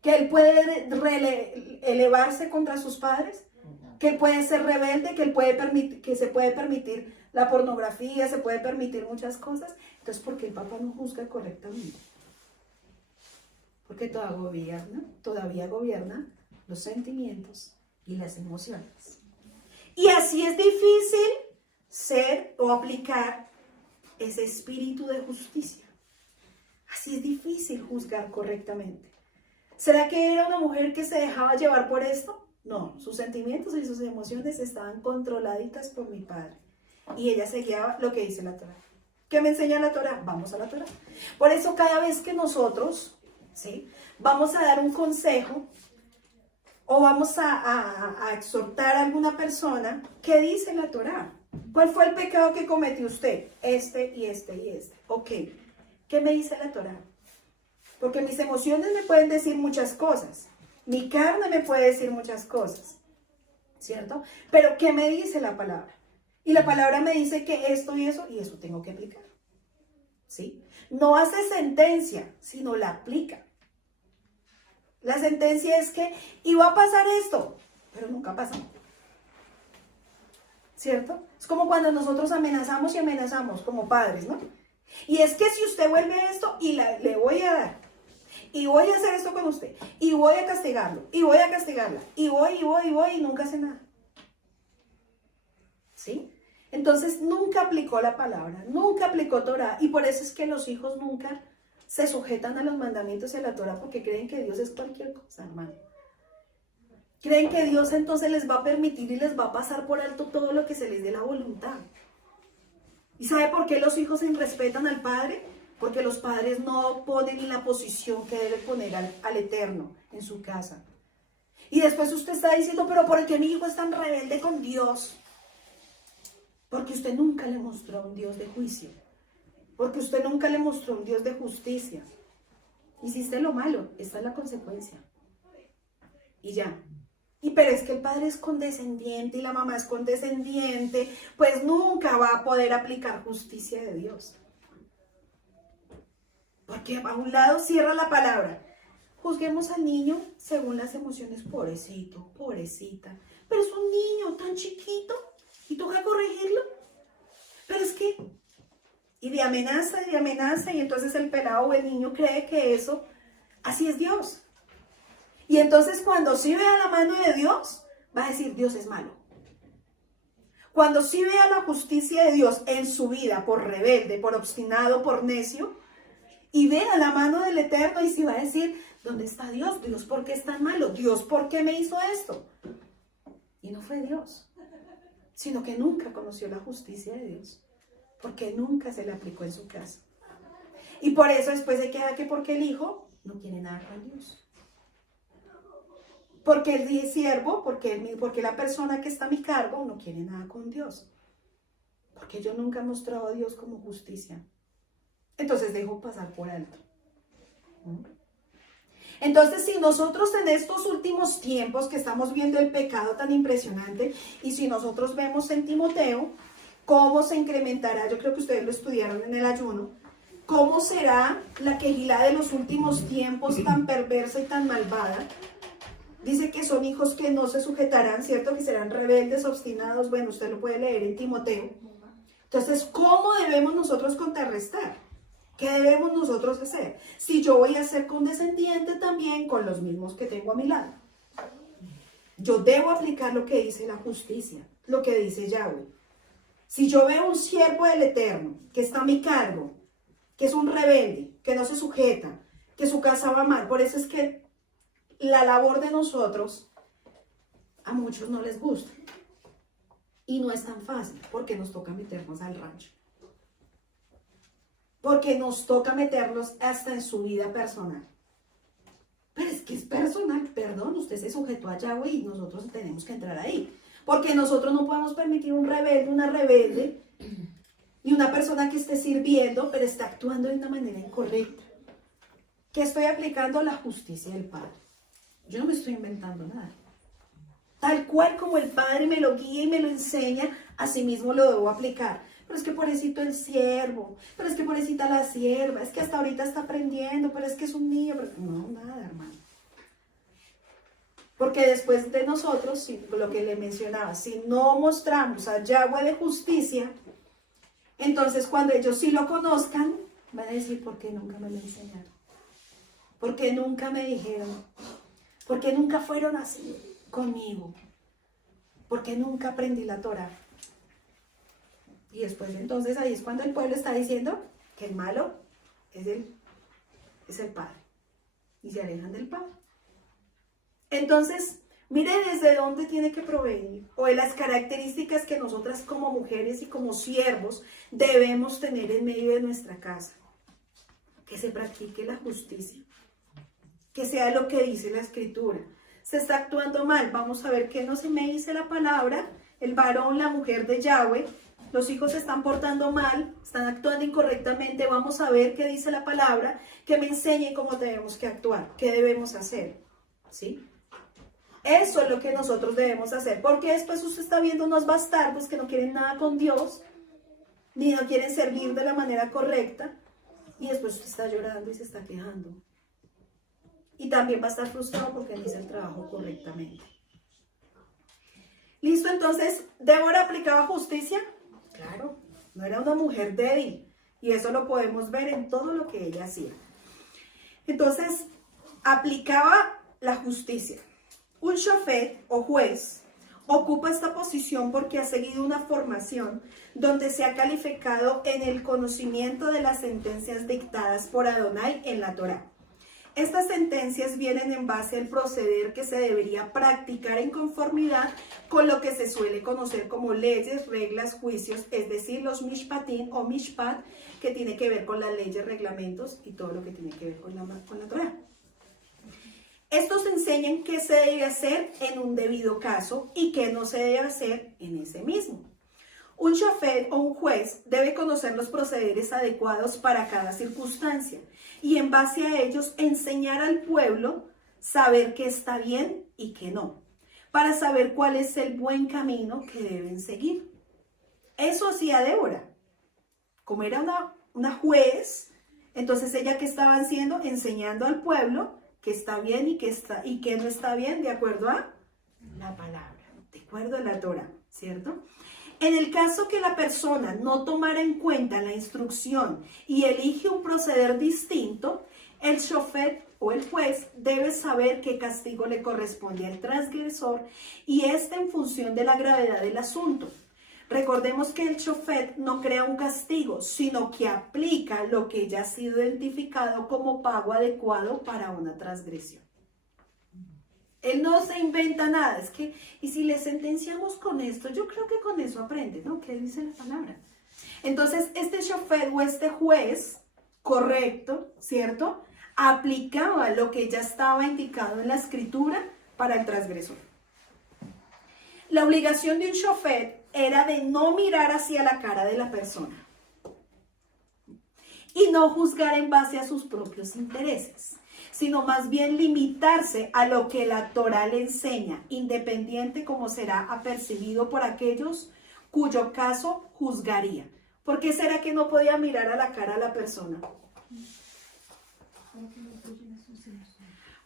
¿Que él puede elevarse contra sus padres? ¿Que él puede ser rebelde? ¿Que se puede permitir la pornografía? ¿Se puede permitir muchas cosas? Entonces, ¿por qué el papá no juzga correctamente? Porque todavía gobierna los sentimientos y las emociones. Y así es difícil ser o aplicar ese espíritu de justicia. Así es difícil juzgar correctamente. ¿Será que era una mujer que se dejaba llevar por esto? No, sus sentimientos y sus emociones estaban controladitas por mi padre. Y ella seguía lo que dice la Torah. ¿Qué me enseña la Torah? Vamos a la Torah. Por eso cada vez que nosotros, ¿sí?, vamos a dar un consejo o vamos a exhortar a alguna persona, ¿qué dice la Torah? ¿Cuál fue el pecado que cometió usted? Este y este y este. Ok, ¿qué me dice la Torah? Porque mis emociones me pueden decir muchas cosas. Mi carne me puede decir muchas cosas. ¿Cierto? Pero ¿qué me dice la palabra? Y la palabra me dice que esto y eso tengo que aplicar. ¿Sí? No hace sentencia, sino la aplica. La sentencia es que iba a pasar esto, pero nunca pasó. ¿Cierto? Es como cuando nosotros amenazamos y amenazamos como padres, ¿no? Y es que si usted vuelve a esto, le voy a dar, y voy a hacer esto con usted, y voy a castigarlo, y voy a castigarla, y voy, y nunca hace nada. ¿Sí? Entonces nunca aplicó la palabra, nunca aplicó Torah, y por eso es que los hijos nunca se sujetan a los mandamientos de la Torah, porque creen que Dios es cualquier cosa, hermano. Creen que Dios entonces les va a permitir y les va a pasar por alto todo lo que se les dé la voluntad. ¿Y sabe por qué los hijos respetan al Padre? Porque los padres no ponen en la posición que debe poner al Eterno en su casa. Y después usted está diciendo, pero ¿por qué mi hijo es tan rebelde con Dios? Porque usted nunca le mostró a un Dios de juicio. Porque usted nunca le mostró a un Dios de justicia. Hiciste lo malo, esta es la consecuencia. Y ya. Pero es que el padre es condescendiente y la mamá es condescendiente, pues nunca va a poder aplicar justicia de Dios. Porque a un lado cierra la palabra. Juzguemos al niño según las emociones, pobrecito, pobrecita. Pero es un niño tan chiquito y toca corregirlo. Pero es que, y de amenaza, y entonces el pelado o el niño cree que eso, así es Dios. Y entonces cuando sí vea la mano de Dios, va a decir, Dios es malo. Cuando sí vea la justicia de Dios en su vida, por rebelde, por obstinado, por necio, y vea la mano del Eterno, y sí va a decir, ¿dónde está Dios? Dios, ¿por qué es tan malo? Dios, ¿por qué me hizo esto? Y no fue Dios, sino que nunca conoció la justicia de Dios, porque nunca se le aplicó en su casa. Y por eso después se queda que porque el hijo no quiere nada con Dios. Porque el siervo, porque la persona que está a mi cargo no quiere nada con Dios. Porque yo nunca he mostrado a Dios como justicia. Entonces dejo pasar por alto. Entonces, si nosotros en estos últimos tiempos que estamos viendo el pecado tan impresionante, y si nosotros vemos en Timoteo cómo se incrementará, yo creo que ustedes lo estudiaron en el ayuno, cómo será la quejilá de los últimos tiempos tan perversa y tan malvada. Dice que son hijos que no se sujetarán, ¿cierto? Que serán rebeldes, obstinados. Bueno, usted lo puede leer en Timoteo. Entonces, ¿cómo debemos nosotros contrarrestar? ¿Qué debemos nosotros hacer? Si yo voy a ser condescendiente también con los mismos que tengo a mi lado. Yo debo aplicar lo que dice la justicia, lo que dice Yahweh. Si yo veo un siervo del Eterno que está a mi cargo, que es un rebelde, que no se sujeta, que su casa va mal, por eso es que la labor de nosotros a muchos no les gusta. Y no es tan fácil, porque nos toca meternos al rancho. Porque nos toca meternos hasta en su vida personal. Pero es que es personal, perdón, usted se sujetó a Yahweh y nosotros tenemos que entrar ahí. Porque nosotros no podemos permitir un rebelde, una rebelde, y una persona que esté sirviendo, pero está actuando de una manera incorrecta. Que estoy aplicando la justicia del Padre. Yo no me estoy inventando nada. Tal cual como el Padre me lo guía y me lo enseña, así mismo lo debo aplicar. Pero es que pobrecito el siervo, pero es que pobrecita la sierva, es que hasta ahorita está aprendiendo, pero es que es un niño, pero no, nada, hermano. Porque después de nosotros, lo que le mencionaba, si no mostramos a Yahweh de justicia, entonces cuando ellos sí lo conozcan, van a decir, ¿por qué nunca me lo enseñaron? ¿Por qué nunca me dijeron? ¿Por qué nunca fueron así conmigo? ¿Por qué nunca aprendí la Torah? Y después entonces ahí es cuando el pueblo está diciendo que el malo es el Padre. Y se alejan del Padre. Entonces, mire desde dónde tiene que provenir, o de las características que nosotras como mujeres y como siervos debemos tener en medio de nuestra casa. Que se practique la justicia. Que sea lo que dice la Escritura. Se está actuando mal, vamos a ver qué nos me dice la palabra, el varón, la mujer de Yahweh, los hijos se están portando mal, están actuando incorrectamente, vamos a ver qué dice la palabra, que me enseñe cómo tenemos que actuar, qué debemos hacer, ¿sí? Eso es lo que nosotros debemos hacer, porque después usted está viendo unos bastardos que no quieren nada con Dios, ni no quieren servir de la manera correcta, y después usted está llorando y se está quejando. Y también va a estar frustrado porque no hizo el trabajo correctamente. ¿Listo? Entonces, ¿Débora aplicaba justicia? Claro, no era una mujer débil. Y eso lo podemos ver en todo lo que ella hacía. Entonces, aplicaba la justicia. Un shofet o juez ocupa esta posición porque ha seguido una formación donde se ha calificado en el conocimiento de las sentencias dictadas por Adonai en la Torá. Estas sentencias vienen en base al proceder que se debería practicar en conformidad con lo que se suele conocer como leyes, reglas, juicios, es decir, los mishpatim o mishpat, que tiene que ver con las leyes, reglamentos y todo lo que tiene que ver con la Torá. Estos enseñan qué se debe hacer en un debido caso y qué no se debe hacer en ese mismo. Un shofet o un juez debe conocer los procederes adecuados para cada circunstancia y en base a ellos enseñar al pueblo saber qué está bien y qué no, para saber cuál es el buen camino que deben seguir. Eso hacía Débora. Como era una juez, entonces ella ¿qué estaba haciendo? Enseñando al pueblo que está bien y que no está bien de acuerdo a la palabra, de acuerdo a la Torah, ¿cierto? En el caso que la persona no tomara en cuenta la instrucción y elige un proceder distinto, el shofet o el juez debe saber qué castigo le corresponde al transgresor y en función de la gravedad del asunto. Recordemos que el shofet no crea un castigo, sino que aplica lo que ya ha sido identificado como pago adecuado para una transgresión. Él no se inventa nada, es que, y si le sentenciamos con esto, yo creo que con eso aprende, ¿no? ¿Qué dice la palabra? Entonces, este shofet o este juez, correcto, ¿cierto? Aplicaba lo que ya estaba indicado en la escritura para el transgresor. La obligación de un shofet era de no mirar hacia la cara de la persona y no juzgar en base a sus propios intereses, sino más bien limitarse a lo que la Torá le enseña, independiente como será apercibido por aquellos cuyo caso juzgaría. ¿Por qué será que no podía mirar a la cara a la persona?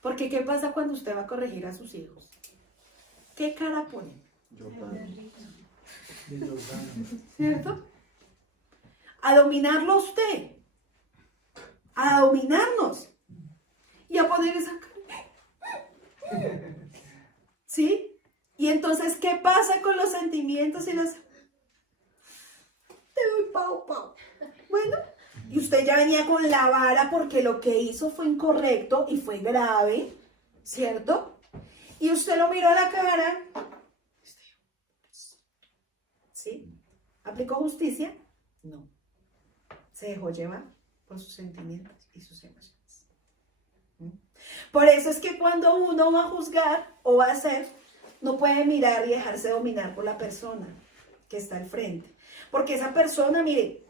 Porque ¿qué pasa cuando usted va a corregir a sus hijos? ¿Qué cara pone? ¿Cierto? A dominarlo a usted, a dominarnos y a poner esa cara. ¿Sí? Y entonces, ¿qué pasa con los sentimientos y las... doy pao, pao. Bueno, y usted ya venía con la vara porque lo que hizo fue incorrecto y fue grave, ¿cierto? Y usted lo miró a la cara. ¿Sí? ¿Aplicó justicia? No. Se dejó llevar por sus sentimientos y sus emociones. Por eso es que cuando uno va a juzgar o va a hacer, no puede mirar y dejarse dominar por la persona que está al frente. Porque esa persona, mire,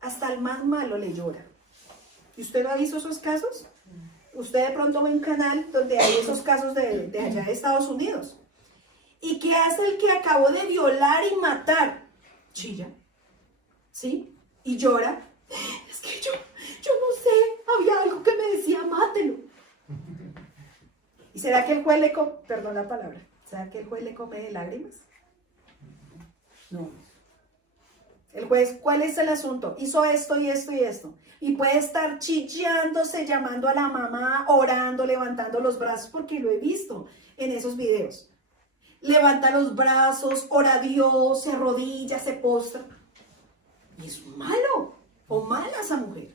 hasta el más malo le llora. ¿Y usted no ha visto esos casos? Usted de pronto ve un canal donde hay esos casos de allá de Estados Unidos. ¿Y qué hace el que acabó de violar y matar? Chilla, ¿sí? Y llora. Es que yo no sé, había algo que me decía, mátelo. ¿Y será que el juez le come, perdón la palabra, será que el juez le come de lágrimas? No. El juez, ¿cuál es el asunto? Hizo esto y esto y esto. Y puede estar chillándose, llamando a la mamá, orando, levantando los brazos, porque lo he visto en esos videos. Levanta los brazos, ora a Dios, se arrodilla, se postra. Y es malo o mala esa mujer.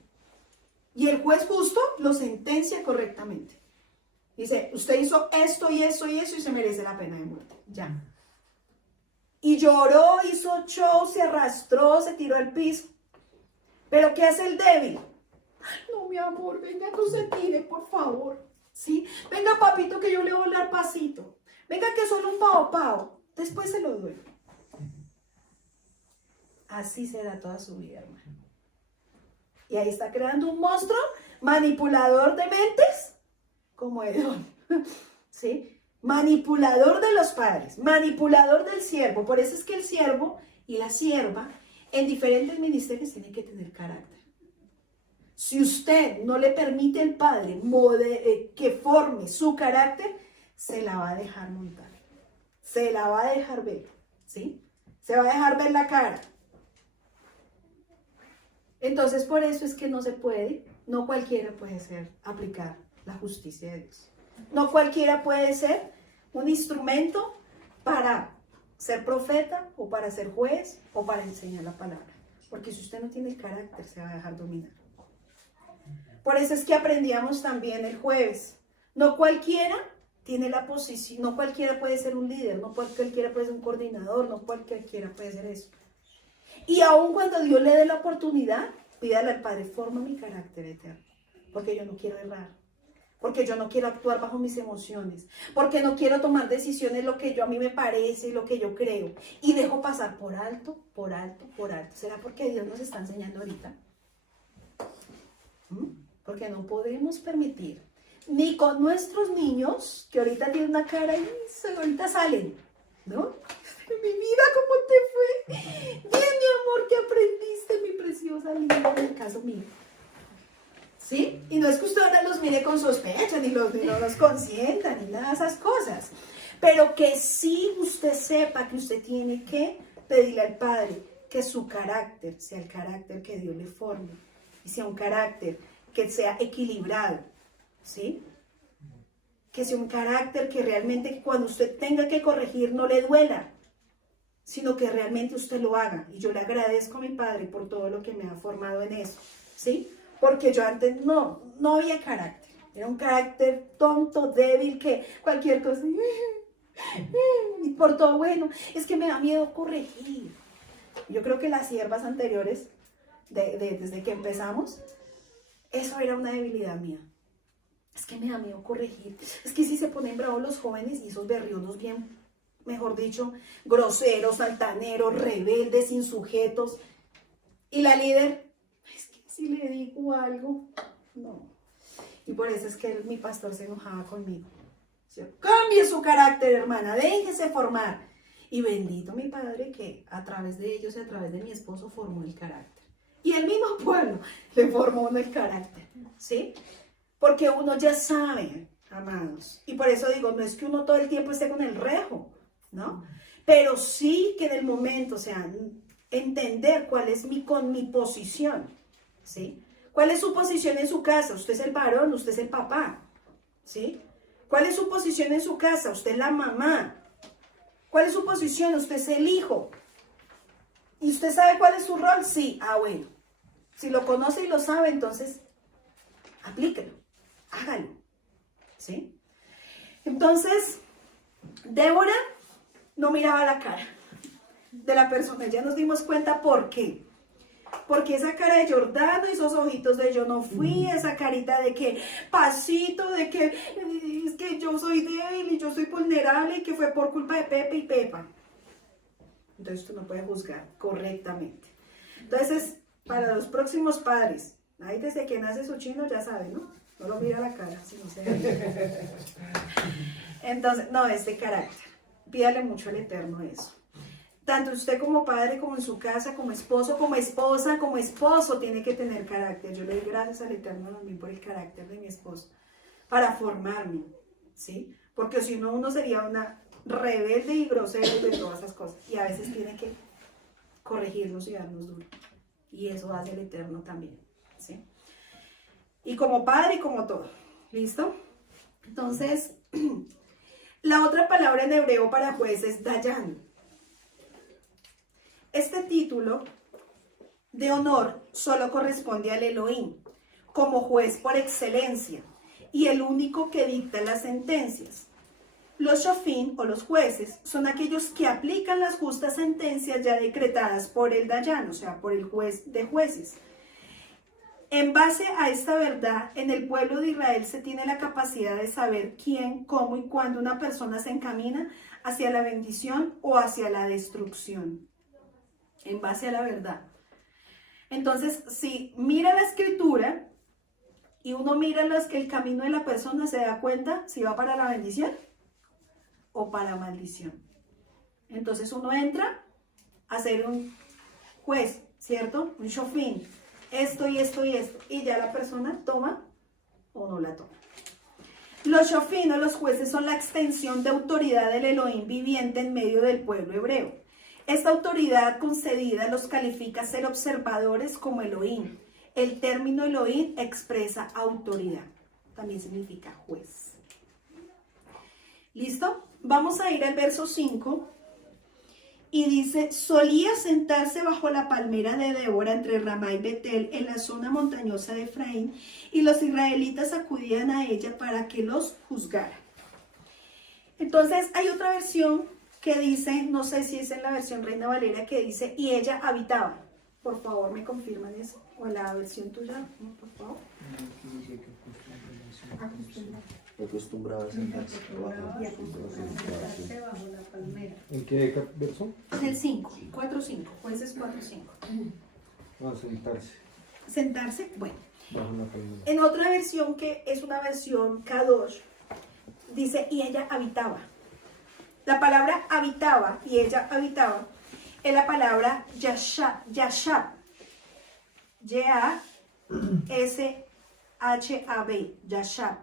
Y el juez justo lo sentencia correctamente. Dice, usted hizo esto y eso y eso y se merece la pena de muerte. Ya. Y lloró, hizo show, se arrastró, se tiró al piso. ¿Pero qué hace el débil? Ay, no, mi amor, venga, no se tire, por favor. ¿Sí? Venga, papito, que yo le voy a dar pasito. Venga, que solo un pao pao. Después se lo doy. Así será toda su vida, hermano. Y ahí está creando un monstruo manipulador de mentes como Edom. ¿Sí? Manipulador de los padres, manipulador del siervo. Por eso es que el siervo y la sierva en diferentes ministerios tienen que tener carácter. Si usted no le permite al padre que forme su carácter, se la va a dejar montar. Se la va a dejar ver. ¿Sí? Se va a dejar ver la cara. Entonces, por eso es que no se puede, no cualquiera puede aplicar la justicia de Dios. No cualquiera puede ser un instrumento para ser profeta o para ser juez o para enseñar la palabra. Porque si usted no tiene el carácter, se va a dejar dominar. Por eso es que aprendíamos también el jueves. No cualquiera tiene la posición, no cualquiera puede ser un líder, no cualquiera puede ser un coordinador, no cualquiera puede ser eso. Y aun cuando Dios le dé la oportunidad, pídale al Padre, forma mi carácter eterno, porque yo no quiero errar, porque yo no quiero actuar bajo mis emociones, porque no quiero tomar decisiones lo que a mí me parece, lo que yo creo, y dejo pasar por alto, por alto, por alto. ¿Será porque Dios nos está enseñando ahorita? Porque no podemos permitir, ni con nuestros niños, que ahorita tienen una cara y ahorita salen, ¿no? Mi vida, ¿cómo te fue? Bien, mi amor, ¿qué aprendiste, mi preciosa linda, en el caso mío? ¿Sí? Y no es que usted ahora los mire con sospecha, ni no los consienta, ni nada de esas cosas. Pero que sí usted sepa que usted tiene que pedirle al Padre que su carácter sea el carácter que Dios le forme. Y sea un carácter que sea equilibrado, ¿sí? Que sea un carácter que realmente cuando usted tenga que corregir no le duela, sino que realmente usted lo haga. Y yo le agradezco a mi Padre por todo lo que me ha formado en eso, ¿sí? Porque yo antes no había carácter. Era un carácter tonto, débil, que cualquier cosa. Y por todo, bueno, es que me da miedo corregir. Yo creo que las siervas anteriores, desde que empezamos, eso era una debilidad mía. Es que me da miedo corregir. Es que si se ponen bravos los jóvenes y esos berrionos bien, mejor dicho, groseros, altaneros, rebeldes, insujetos. Y la líder, es que si le digo algo, no. Y por eso es que mi pastor se enojaba conmigo. Decía, cambie su carácter, hermana, déjese formar. Y bendito mi Padre que a través de ellos y a través de mi esposo formó el carácter. Y el mismo pueblo le formó uno el carácter, ¿sí? Porque uno ya sabe, amados. Y por eso digo, no es que uno todo el tiempo esté con el rejo, ¿no? Pero sí que en el momento, o sea, entender cuál es mi posición, ¿sí? ¿Cuál es su posición en su casa? Usted es el varón, usted es el papá, ¿sí? ¿Cuál es su posición en su casa? Usted es la mamá. ¿Cuál es su posición? Usted es el hijo. ¿Y usted sabe cuál es su rol? Sí. Ah, bueno. Si lo conoce y lo sabe, entonces aplíquelo, hágalo. ¿Sí? Entonces, Débora no miraba la cara de la persona. Ya nos dimos cuenta por qué. Porque esa cara de Jordano, esos ojitos de yo no fui, esa carita de que pasito, de que es que yo soy débil y yo soy vulnerable y que fue por culpa de Pepe y Pepa. Entonces tú no puedes juzgar correctamente. Entonces, para los próximos padres, ahí desde que nace su chino ya sabe, ¿no? No lo mira a la cara, si no se ve. Entonces, no, es de carácter. Pídale mucho al Eterno eso. Tanto usted como padre, como en su casa, como esposo, como esposa, como esposo, tiene que tener carácter. Yo le doy gracias al Eterno también por el carácter de mi esposo, para formarme, ¿sí? Porque si no, uno sería una rebelde y grosera y de todas esas cosas. Y a veces tiene que corregirnos y darnos duro. Y eso hace el Eterno también, ¿sí? Y como padre y como todo. ¿Listo? Entonces, la otra palabra en hebreo para juez es dayan. Este título de honor solo corresponde al Elohim, como juez por excelencia, y el único que dicta las sentencias. Los shofim, o los jueces, son aquellos que aplican las justas sentencias ya decretadas por el dayan, o sea, por el juez de jueces. En base a esta verdad, en el pueblo de Israel se tiene la capacidad de saber quién, cómo y cuándo una persona se encamina hacia la bendición o hacia la destrucción. En base a la verdad. Entonces, si mira la escritura y uno mira el camino de la persona, se da cuenta si va para la bendición o para maldición. Entonces uno entra a ser un juez, ¿cierto? Un shofim. Esto y esto y esto. Y ya la persona toma o no la toma. Los shofim o los jueces son la extensión de autoridad del Elohim viviente en medio del pueblo hebreo. Esta autoridad concedida los califica a ser observadores como Elohim. El término Elohim expresa autoridad. También significa juez. ¿Listo? Vamos a ir al verso 5. Y dice, solía sentarse bajo la palmera de Débora entre Ramá y Betel en la zona montañosa de Efraín, y los israelitas acudían a ella para que los juzgara. Entonces hay otra versión que dice, no sé si es en la versión Reina Valera, que dice, y ella habitaba. Por favor, me confirman eso. O en la versión tuya, por favor. Acostumbraba a sentarse abajo. Sentarse bajo la palmera. ¿En qué verso? En el 5, 4-5, jueces 4-5. A sentarse Sentarse, bueno. bajo la palmera. En otra versión, que es una versión Kadosh, dice, y ella habitaba. La palabra habitaba y ella habitaba es la palabra yashab, Y-A-S-H-A-B, yashab,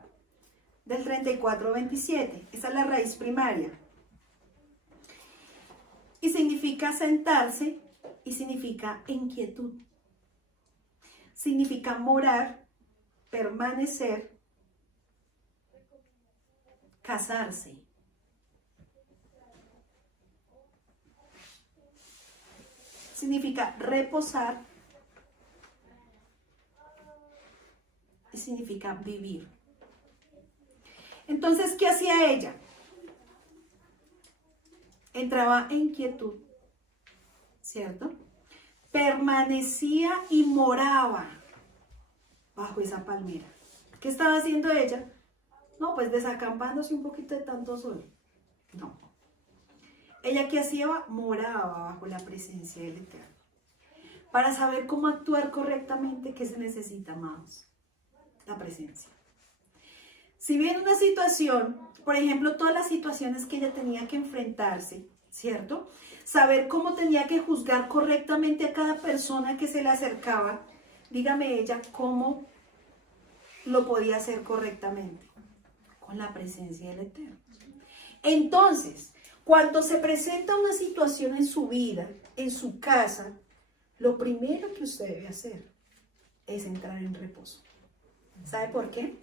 del 34-27. Esa es la raíz primaria. Y significa sentarse y significa inquietud. Significa morar, permanecer, casarse. Significa reposar y significa vivir. Entonces, ¿qué hacía ella? Entraba en inquietud, ¿cierto? Permanecía y moraba bajo esa palmera. ¿Qué estaba haciendo ella? No, pues desacampándose un poquito de tanto sol. No. Ella, ¿qué hacía? Moraba bajo la presencia del Eterno. Para saber cómo actuar correctamente, ¿qué se necesita, amados? La presencia. Si viene una situación, por ejemplo, todas las situaciones que ella tenía que enfrentarse, ¿cierto? Saber cómo tenía que juzgar correctamente a cada persona que se le acercaba, dígame ella, ¿cómo lo podía hacer correctamente? Con la presencia del Eterno. Entonces, cuando se presenta una situación en su vida, en su casa, lo primero que usted debe hacer es entrar en reposo. ¿Sabe por qué?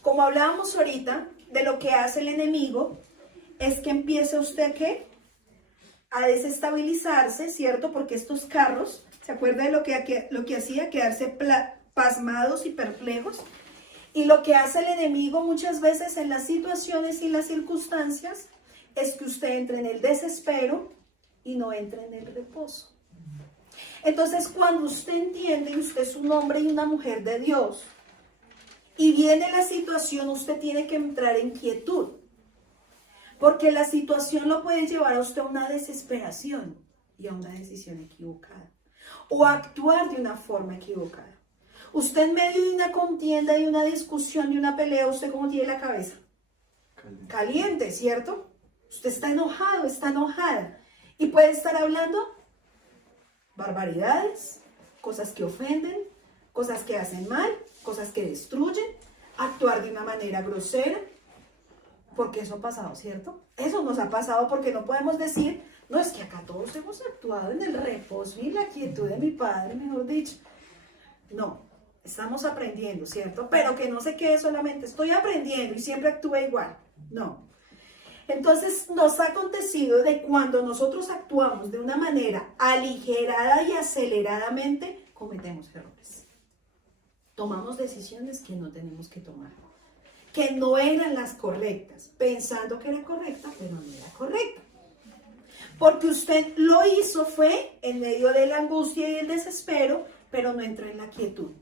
Como hablábamos ahorita, de lo que hace el enemigo, es que empiece usted, ¿qué? a desestabilizarse, ¿cierto? Porque estos carros, ¿se acuerda de lo que hacía? Quedarse pasmados y perplejos. Y lo que hace el enemigo muchas veces en las situaciones y las circunstancias es que usted entre en el desespero y no entre en el reposo. Entonces, cuando usted entiende que usted es un hombre y una mujer de Dios y viene la situación, usted tiene que entrar en quietud. Porque la situación lo puede llevar a usted a una desesperación y a una decisión equivocada. O a actuar de una forma equivocada. Usted en medio de una contienda, de una discusión, de una pelea, ¿usted cómo tiene la cabeza? Caliente, ¿cierto? Usted está enojado, está enojada. Y puede estar hablando barbaridades, cosas que ofenden, cosas que hacen mal, cosas que destruyen, actuar de una manera grosera. Porque eso ha pasado, ¿cierto? Eso nos ha pasado porque no podemos decir, no, es que acá todos hemos actuado en el reposo y la quietud de mi Padre, mejor dicho. No, estamos aprendiendo, ¿cierto? Pero que no se quede solamente, estoy aprendiendo y siempre actúe igual. No. Entonces nos ha acontecido de cuando nosotros actuamos de una manera aligerada y aceleradamente, cometemos errores. Tomamos decisiones que no tenemos que tomar, que no eran las correctas, pensando que era correcta, pero no era correcta. Porque usted lo hizo fue en medio de la angustia y el desespero, pero no entró en la quietud.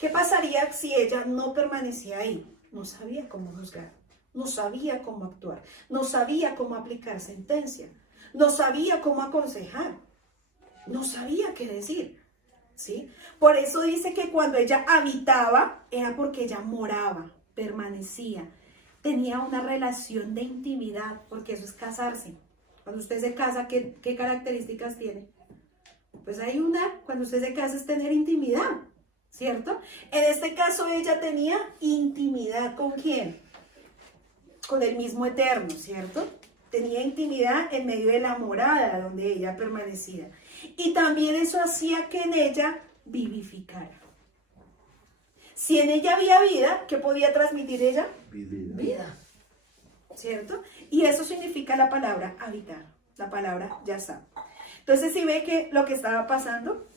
¿Qué pasaría si ella no permanecía ahí? No sabía cómo juzgar, no sabía cómo actuar, no sabía cómo aplicar sentencia, no sabía cómo aconsejar, no sabía qué decir, ¿sí? Por eso dice que cuando ella habitaba, era porque ella moraba, permanecía, tenía una relación de intimidad, porque eso es casarse. Cuando usted se casa, ¿qué características tiene? Pues hay una, cuando usted se casa es tener intimidad, ¿cierto? En este caso ella tenía intimidad, ¿con quién? Con el mismo Eterno, ¿cierto? Tenía intimidad en medio de la morada donde ella permanecía. Y también eso hacía que en ella vivificara. Si en ella había vida, ¿qué podía transmitir ella? Vida. ¿Cierto? Y eso significa la palabra habitar, la palabra yasá. Entonces, si ve que lo que estaba pasando,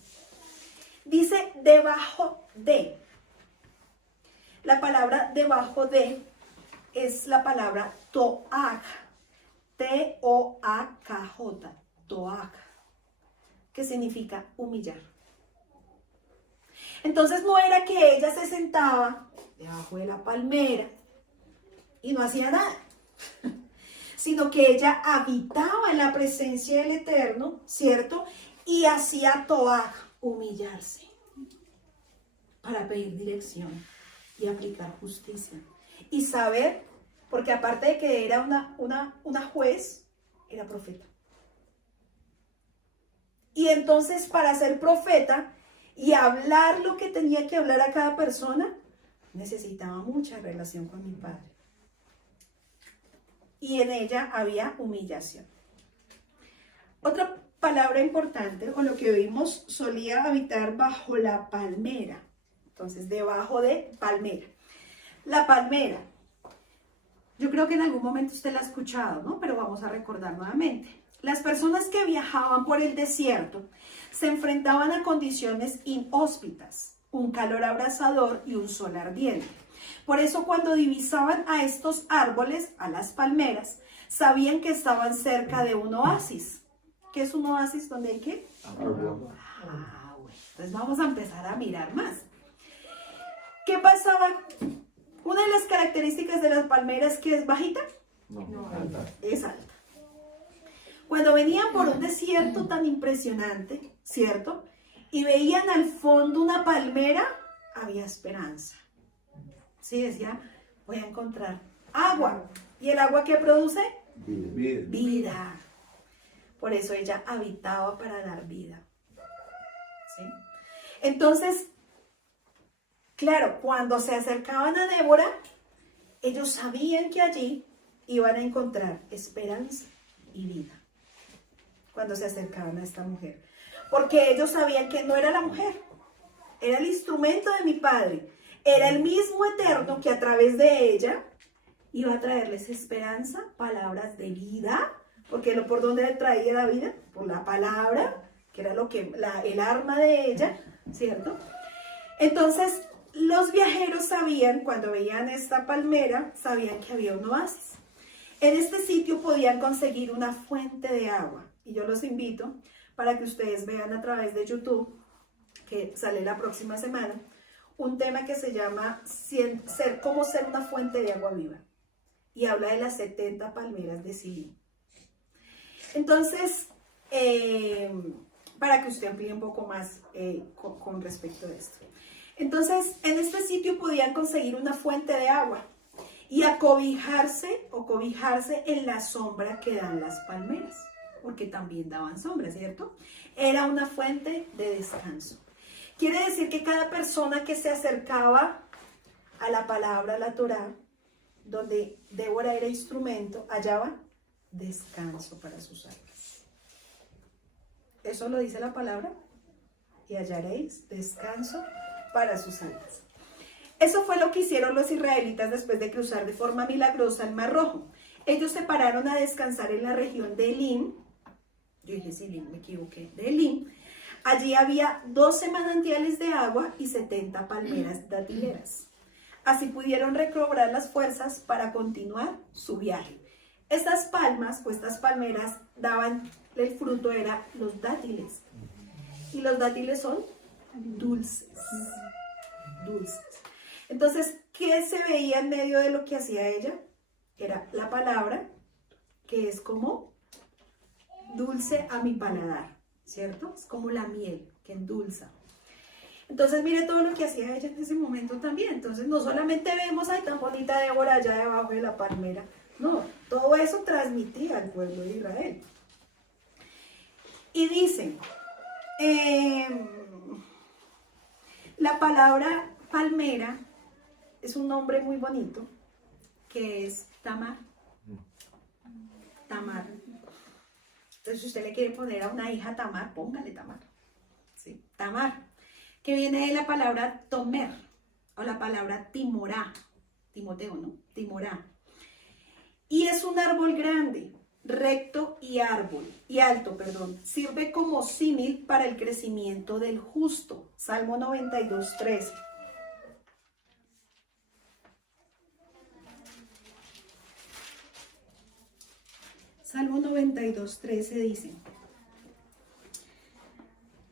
dice debajo de. La palabra debajo de es la palabra toaj, T-O-A-K-J, toaj, que significa humillar. Entonces no era que ella se sentaba debajo de la palmera y no hacía nada, sino que ella habitaba en la presencia del Eterno, ¿cierto? Y hacía toaj, humillarse, para pedir dirección y aplicar justicia. Y saber, porque aparte de que era una juez, era profeta. Y entonces para ser profeta y hablar lo que tenía que hablar a cada persona, necesitaba mucha relación con mi Padre. Y en ella había humillación. Otra palabra importante, o lo que vimos, solía habitar bajo la palmera. Entonces, debajo de palmera. La palmera. Yo creo que en algún momento usted la ha escuchado, ¿no? Pero vamos a recordar nuevamente. Las personas que viajaban por el desierto se enfrentaban a condiciones inhóspitas, un calor abrasador y un sol ardiente. Por eso cuando divisaban a estos árboles, a las palmeras, sabían que estaban cerca de un oasis. ¿Qué es un oasis? ¿Dónde hay qué? Agua. Bueno. Entonces vamos a empezar a mirar más. ¿Qué pasaba? Una de las características de las palmeras, ¿que es bajita? No, Es alta. Cuando venían por un desierto tan impresionante, ¿cierto? Y veían al fondo una palmera, había esperanza. Sí, decía, voy a encontrar agua. ¿Y el agua qué produce? Vida. Vida. Por eso ella habitaba para dar vida. ¿Sí? Entonces, claro, cuando se acercaban a Débora, ellos sabían que allí iban a encontrar esperanza y vida. Cuando se acercaban a esta mujer. Porque ellos sabían que no era la mujer, era el instrumento de mi Padre. Era el mismo Eterno que a través de ella iba a traerles esperanza, palabras de vida, porque por dónde traía la vida, por la palabra, que era el arma de ella, ¿cierto? Entonces, los viajeros sabían, cuando veían esta palmera, sabían que había un oasis. En este sitio podían conseguir una fuente de agua, y yo los invito para que ustedes vean a través de YouTube, que sale la próxima semana, un tema que se llama cómo ser una fuente de agua viva, y habla de las 70 palmeras de Silín. Entonces, para que usted amplíe un poco más con respecto a esto. Entonces, en este sitio podían conseguir una fuente de agua y acobijarse en la sombra que dan las palmeras, porque también daban sombra, ¿cierto? Era una fuente de descanso. Quiere decir que cada persona que se acercaba a la palabra, a la Torá, donde Débora era instrumento, hallaba descanso para sus almas. Eso lo dice la palabra, y hallaréis descanso para sus almas. Eso fue lo que hicieron los israelitas después de cruzar de forma milagrosa el Mar Rojo. Ellos se pararon a descansar en la región de Elim. Yo dije Silín, me equivoqué, de Elim. Allí había 12 manantiales de agua y 70 palmeras datileras. Así pudieron recobrar las fuerzas para continuar su viaje. Estas palmas o estas palmeras daban, el fruto era los dátiles. Y los dátiles son dulces. Dulces. Entonces, ¿qué se veía en medio de lo que hacía ella? Era la palabra, que es como dulce a mi paladar, ¿cierto? Es como la miel que endulza. Entonces, mire todo lo que hacía ella en ese momento también. Entonces, no solamente vemos, ay, tan bonita Débora allá debajo de la palmera. No, todo eso transmitía al pueblo de Israel. Y dice, la palabra palmera es un nombre muy bonito, que es Tamar. Tamar. Entonces, si usted le quiere poner a una hija Tamar, póngale Tamar. ¿Sí? Tamar, que viene de la palabra tomer, o la palabra timorá, Timoteo, ¿no? Timorá. Y es un árbol grande, recto y alto, sirve como símil para el crecimiento del justo. Salmo 92:13. Salmo 92:13 dice: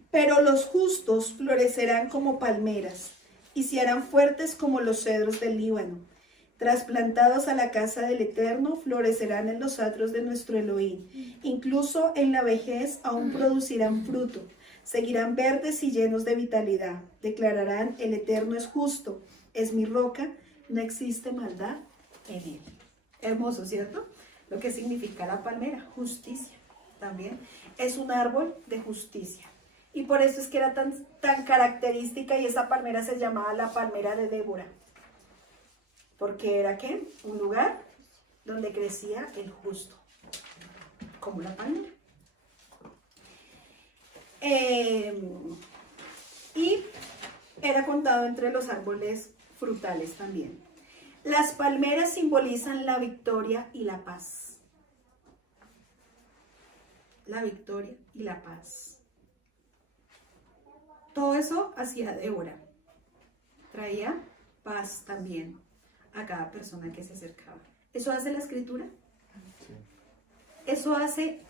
pero los justos florecerán como palmeras y se harán fuertes como los cedros del Líbano. Trasplantados a la casa del Eterno, florecerán en los atrios de nuestro Elohim. Incluso en la vejez aún producirán fruto. Seguirán verdes y llenos de vitalidad. Declararán: el Eterno es justo, es mi roca, no existe maldad en él. Hermoso, ¿cierto? Lo que significa la palmera, justicia. También es un árbol de justicia. Y por eso es que era tan característica, y esa palmera se llamaba la palmera de Débora. Porque era, ¿qué? Un lugar donde crecía el justo, como la palmera. Y era contado entre los árboles frutales también. Las palmeras simbolizan la victoria y la paz. La victoria y la paz. Todo eso hacía Débora. Traía paz también a cada persona que se acercaba. ¿Eso hace la Escritura? Sí. ¿Eso hace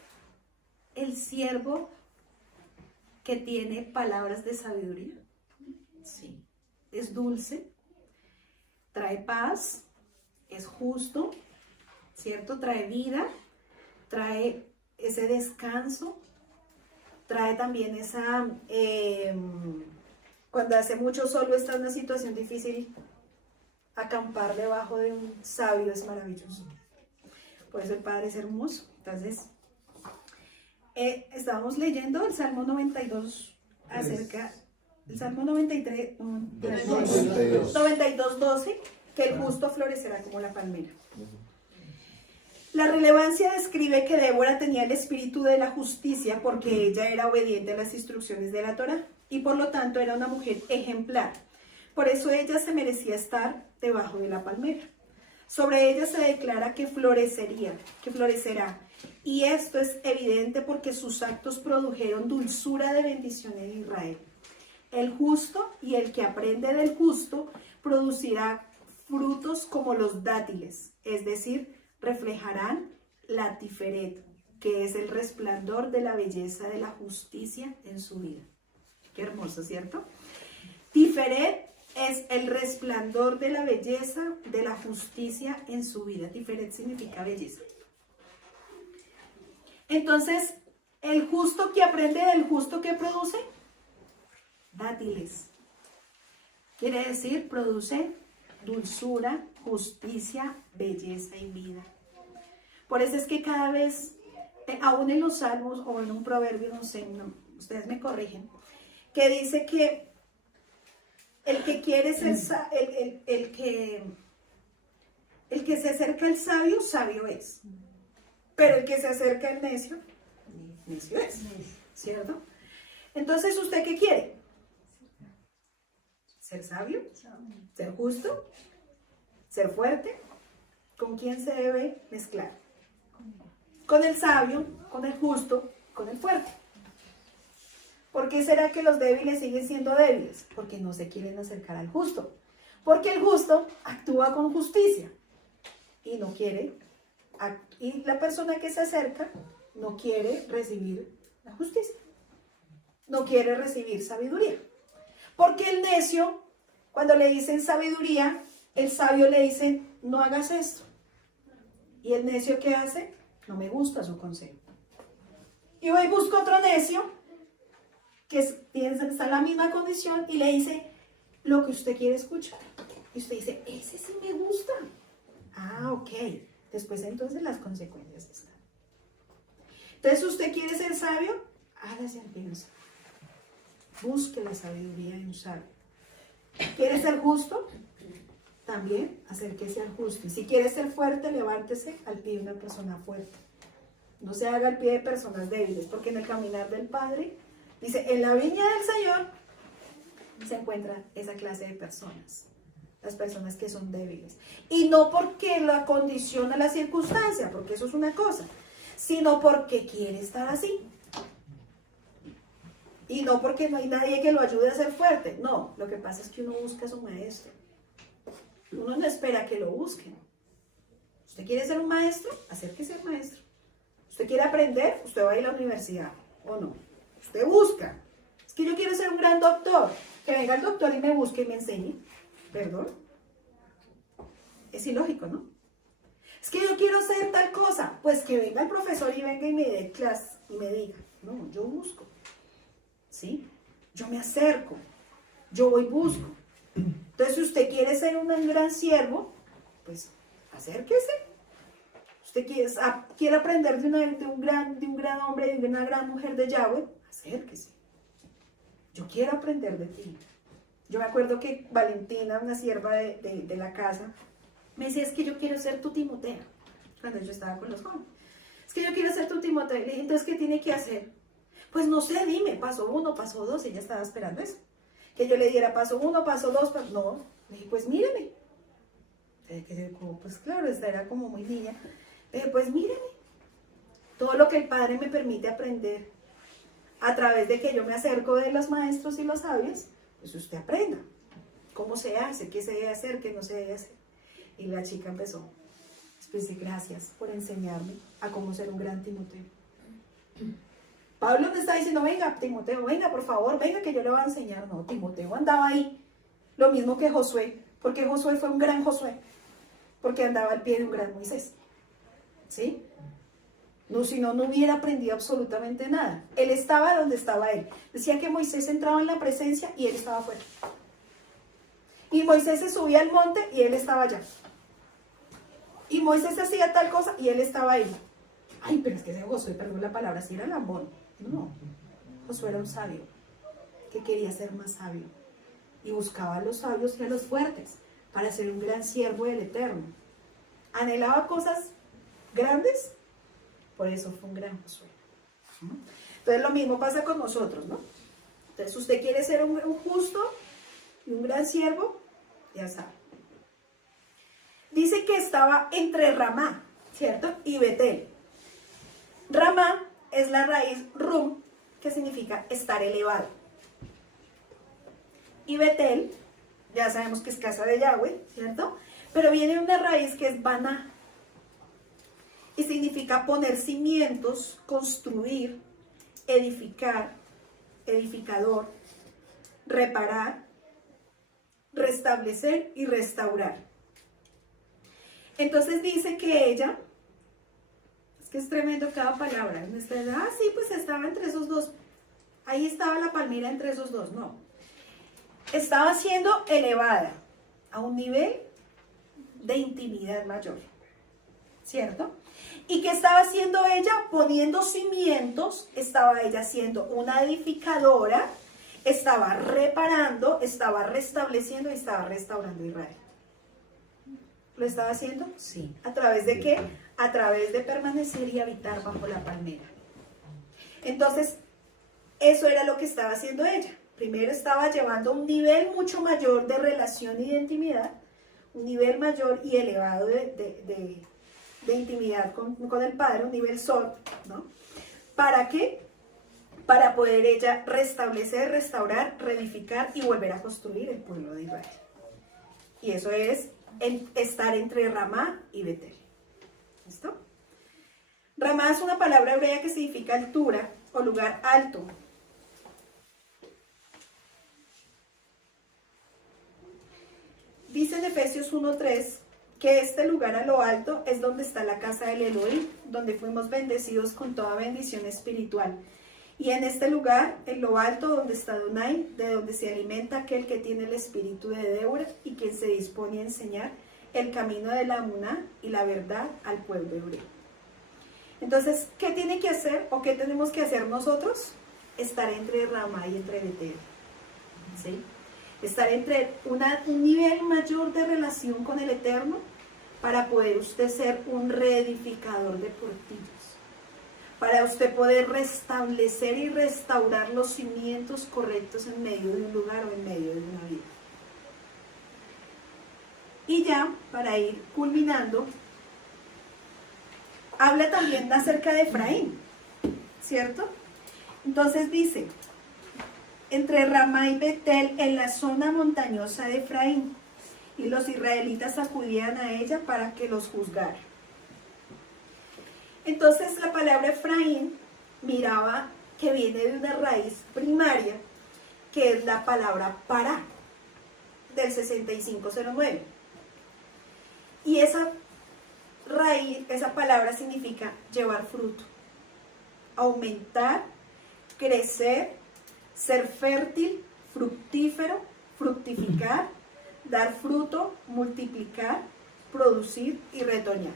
el siervo que tiene palabras de sabiduría? Sí. Es dulce, trae paz, es justo, ¿cierto? Trae vida, trae ese descanso, trae también esa... cuando hace mucho sol o está en una situación difícil, acampar debajo de un sabio es maravilloso. Por eso el Padre es hermoso. Entonces, estábamos leyendo el Salmo 92 acerca, el Salmo 92:12, que el justo florecerá como la palmera. La relevancia describe que Débora tenía el espíritu de la justicia porque ella era obediente a las instrucciones de la Torá y por lo tanto era una mujer ejemplar. Por eso ella se merecía estar debajo de la palmera. Sobre ella se declara que florecerá. Y esto es evidente porque sus actos produjeron dulzura de bendición en Israel. El justo y el que aprende del justo producirá frutos como los dátiles, es decir, reflejarán la tiferet, que es el resplandor de la belleza de la justicia en su vida. Qué hermoso, ¿cierto? Tiferet es el resplandor de la belleza de la justicia en su vida. Tiferet significa belleza. Entonces, el justo que aprende del justo, ¿qué produce? Dátiles. Quiere decir, produce dulzura, justicia, belleza y vida. Por eso es que cada vez, aún en los salmos o en un proverbio, no sé, ustedes me corrigen, que dice que el que quiere ser, el que se acerca al sabio, sabio es. Pero el que se acerca al necio, necio es. ¿Cierto? Entonces, ¿usted qué quiere? ¿Ser sabio? ¿Ser justo? ¿Ser fuerte? ¿Con quién se debe mezclar? Con el sabio, con el justo, con el fuerte. ¿Por qué será que los débiles siguen siendo débiles? Porque no se quieren acercar al justo. Porque el justo actúa con justicia y no quiere, y la persona que se acerca no quiere recibir la justicia, no quiere recibir sabiduría. Porque el necio, cuando le dicen sabiduría, el sabio le dice, no hagas esto. Y el necio, ¿qué hace? No me gusta su consejo. Y voy y busco otro necio que está en la misma condición y le dice lo que usted quiere escuchar. Y usted dice, ese sí me gusta. Ah, ok. Después entonces las consecuencias están. Entonces, ¿usted quiere ser sabio? Hágase al sabio. Busque la sabiduría de un sabio. ¿Quiere ser justo? También acérquese al justo. Y si quiere ser fuerte, levántese al pie de una persona fuerte. No se haga al pie de personas débiles, porque en el caminar del Padre, dice, en la viña del Señor se encuentra esa clase de personas. Las personas que son débiles. Y no porque la condiciona la circunstancia, porque eso es una cosa, sino porque quiere estar así. Y no porque no hay nadie que lo ayude a ser fuerte. No, lo que pasa es que uno busca a su maestro. Uno no espera que lo busquen. ¿Usted quiere ser un maestro? Acérquese al maestro. ¿Usted quiere aprender? Usted va a ir a la universidad, ¿o no? Usted busca. Es que yo quiero ser un gran doctor. Que venga el doctor y me busque y me enseñe. ¿Perdón? Es ilógico, ¿no? Es que yo quiero hacer tal cosa. Pues que venga el profesor y venga y me dé clase y me diga. No, yo busco. ¿Sí? Yo me acerco. Yo voy y busco. Entonces, si usted quiere ser un gran siervo, pues acérquese. Usted quiere aprender de un gran hombre, de una gran mujer de Yahweh, acérquese. Yo quiero aprender de ti. Yo me acuerdo que Valentina, una sierva de la casa, me decía, es que yo quiero ser tu Timotea, cuando yo estaba con los jóvenes. Es que yo quiero ser tu Timotea. Le dije, entonces, ¿qué tiene que hacer? Pues no sé, dime, paso 1, paso 2, ella estaba esperando eso. Que yo le diera paso 1, paso 2, no. Le dije, pues míreme. Pues claro, esta era como muy niña. Le dije, pues míreme. Todo lo que el Padre me permite aprender a través de que yo me acerco de los maestros y los sabios, pues usted aprenda cómo se hace, qué se debe hacer, qué no se debe hacer. Y la chica empezó. Pues gracias por enseñarme a cómo ser un gran Timoteo. Pablo te está diciendo, venga, Timoteo, venga, por favor, venga que yo le voy a enseñar. No, Timoteo andaba ahí, lo mismo que Josué, porque Josué fue un gran Josué, porque andaba al pie de un gran Moisés. ¿Sí? No, si no, no hubiera aprendido absolutamente nada. Él estaba donde estaba él. Decía que Moisés entraba en la presencia y él estaba afuera. Y Moisés se subía al monte y él estaba allá. Y Moisés hacía tal cosa y él estaba ahí. Ay, pero es que ese Josué, perdón la palabra, si era lambón. No, Josué era un sabio que quería ser más sabio y buscaba a los sabios y a los fuertes para ser un gran siervo del Eterno. Anhelaba cosas grandes, por eso fue un gran Josué. Entonces lo mismo pasa con nosotros, ¿no? Entonces usted quiere ser un justo y un gran siervo, ya sabe. dice que estaba entre Ramá, ¿cierto? Y Betel. Ramá es la raíz rum, que significa estar elevado. Y Betel, ya sabemos que es casa de Yahweh, ¿cierto? Pero viene una raíz que es Baná. Y significa poner cimientos, construir, edificar, edificador, reparar, restablecer y restaurar. Entonces dice que ella, es que es tremendo cada palabra. Sí, pues estaba entre esos dos. Ahí estaba la palmera entre esos dos. No. Estaba siendo elevada a un nivel de intimidad mayor. ¿Cierto? ¿Y qué estaba haciendo ella? Poniendo cimientos, estaba ella siendo una edificadora, estaba reparando, estaba restableciendo y estaba restaurando Israel. ¿Lo estaba haciendo? Sí. ¿A través de qué? A través de permanecer y habitar bajo la palmera. Entonces, eso era lo que estaba haciendo ella. Primero estaba llevando un nivel mucho mayor de relación y de intimidad, un nivel mayor y elevado de intimidad con el Padre, un nivel sol, ¿no? ¿Para qué? Para poder ella restablecer, restaurar, reedificar y volver a construir el pueblo de Israel. Y eso es estar entre Ramá y Betel. ¿Listo? Ramá es una palabra hebrea que significa altura o lugar alto. Dice en Efesios 1:3 que este lugar a lo alto es donde está la casa del Elohim, donde fuimos bendecidos con toda bendición espiritual. Y en este lugar, en lo alto donde está Adonai, de donde se alimenta aquel que tiene el espíritu de Débora y quien se dispone a enseñar el camino de la Muná y la verdad al pueblo hebreo. Entonces, ¿qué tiene que hacer o qué tenemos que hacer nosotros? Estar entre Ramá y entre Betel. ¿Sí? Estar entre un nivel mayor de relación con el Eterno para poder usted ser un reedificador de portillos. Para usted poder restablecer y restaurar los cimientos correctos en medio de un lugar o en medio de una vida. Y ya, para ir culminando, habla también acerca de Efraín, ¿cierto? Entonces dice, entre Ramá y Betel en la zona montañosa de Efraín, y los israelitas acudían a ella para que los juzgara. Entonces la palabra Efraín miraba que viene de una raíz primaria, que es la palabra para, del 6509. Y esa raíz, esa palabra significa llevar fruto, aumentar, crecer, ser fértil, fructífero, fructificar, dar fruto, multiplicar, producir y retoñar.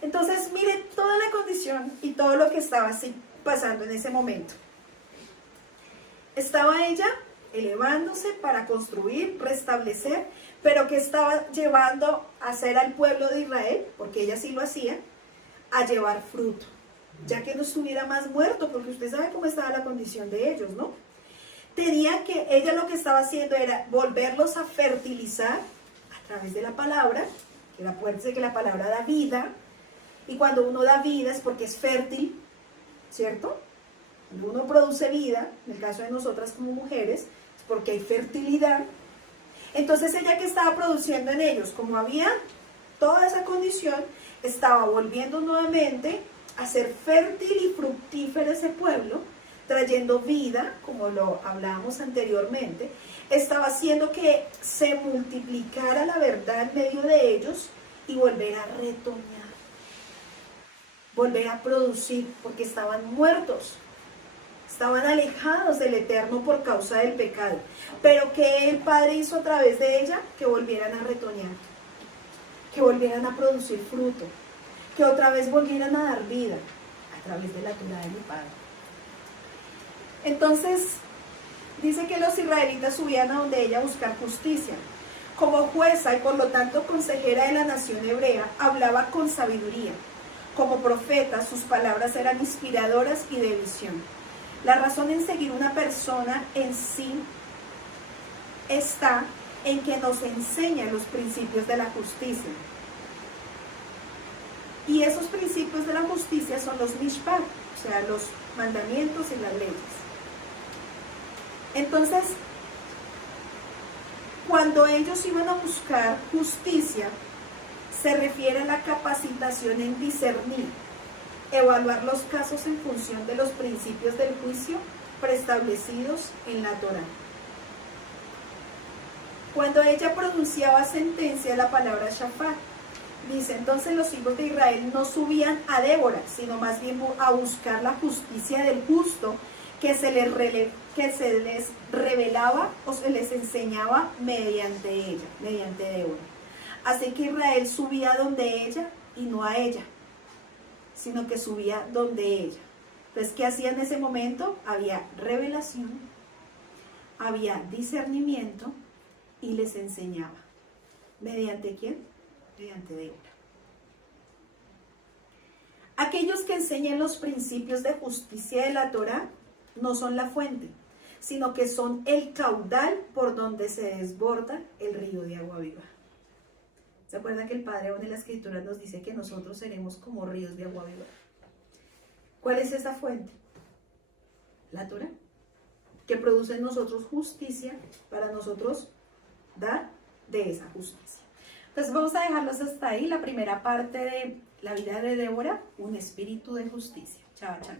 Entonces, mire toda la condición y todo lo que estaba así pasando en ese momento. Estaba ella elevándose para construir, restablecer, pero que estaba llevando a hacer al pueblo de Israel, porque ella sí lo hacía, a llevar fruto, ya que no estuviera más muerto, porque usted sabe cómo estaba la condición de ellos, ¿no? Tenía que, ella lo que estaba haciendo era volverlos a fertilizar a través de la palabra, que acuérdense que la palabra da vida, y cuando uno da vida es porque es fértil, ¿cierto? Cuando uno produce vida, en el caso de nosotras como mujeres, es porque hay fertilidad. Entonces ella que estaba produciendo en ellos, como había toda esa condición, estaba volviendo nuevamente a ser fértil y fructífero ese pueblo, trayendo vida, como lo hablábamos anteriormente, estaba haciendo que se multiplicara la verdad en medio de ellos y volver a retoñar, volver a producir, porque estaban muertos, estaban alejados del Eterno por causa del pecado. Pero ¿qué el Padre hizo a través de ella? Que volvieran a retoñar, que volvieran a producir fruto, que otra vez volvieran a dar vida a través de la Torá de mi Padre. Entonces, dice que los israelitas subían a donde ella a buscar justicia. Como jueza y por lo tanto consejera de la nación hebrea, hablaba con sabiduría. Como profeta, sus palabras eran inspiradoras y de visión. La razón en seguir una persona en sí está en que nos enseña los principios de la justicia. Y esos principios de la justicia son los mishpat, o sea, los mandamientos y las leyes. Entonces, cuando ellos iban a buscar justicia, se refiere a la capacitación en discernir, evaluar los casos en función de los principios del juicio preestablecidos en la Torá. Cuando ella pronunciaba sentencia, la palabra shafat, dice, entonces los hijos de Israel no subían a Débora, sino más bien a buscar la justicia del justo que se les revelaba o se les enseñaba mediante ella, mediante Débora. Así que Israel subía donde ella y no a ella, sino que subía donde ella. Entonces, ¿qué hacía en ese momento? Había revelación, había discernimiento y les enseñaba. ¿Mediante quién? Mediante Débora. Aquellos que enseñan los principios de justicia de la Torá no son la fuente, sino que son el caudal por donde se desborda el río de agua viva. ¿Se acuerdan que el Padre aún en la Escritura nos dice que nosotros seremos como ríos de agua viva? ¿Cuál es esa fuente? La Torá, que produce en nosotros justicia para nosotros dar de esa justicia. Entonces vamos a dejarlos hasta ahí, la primera parte de la vida de Débora, un espíritu de justicia. Chao, chao.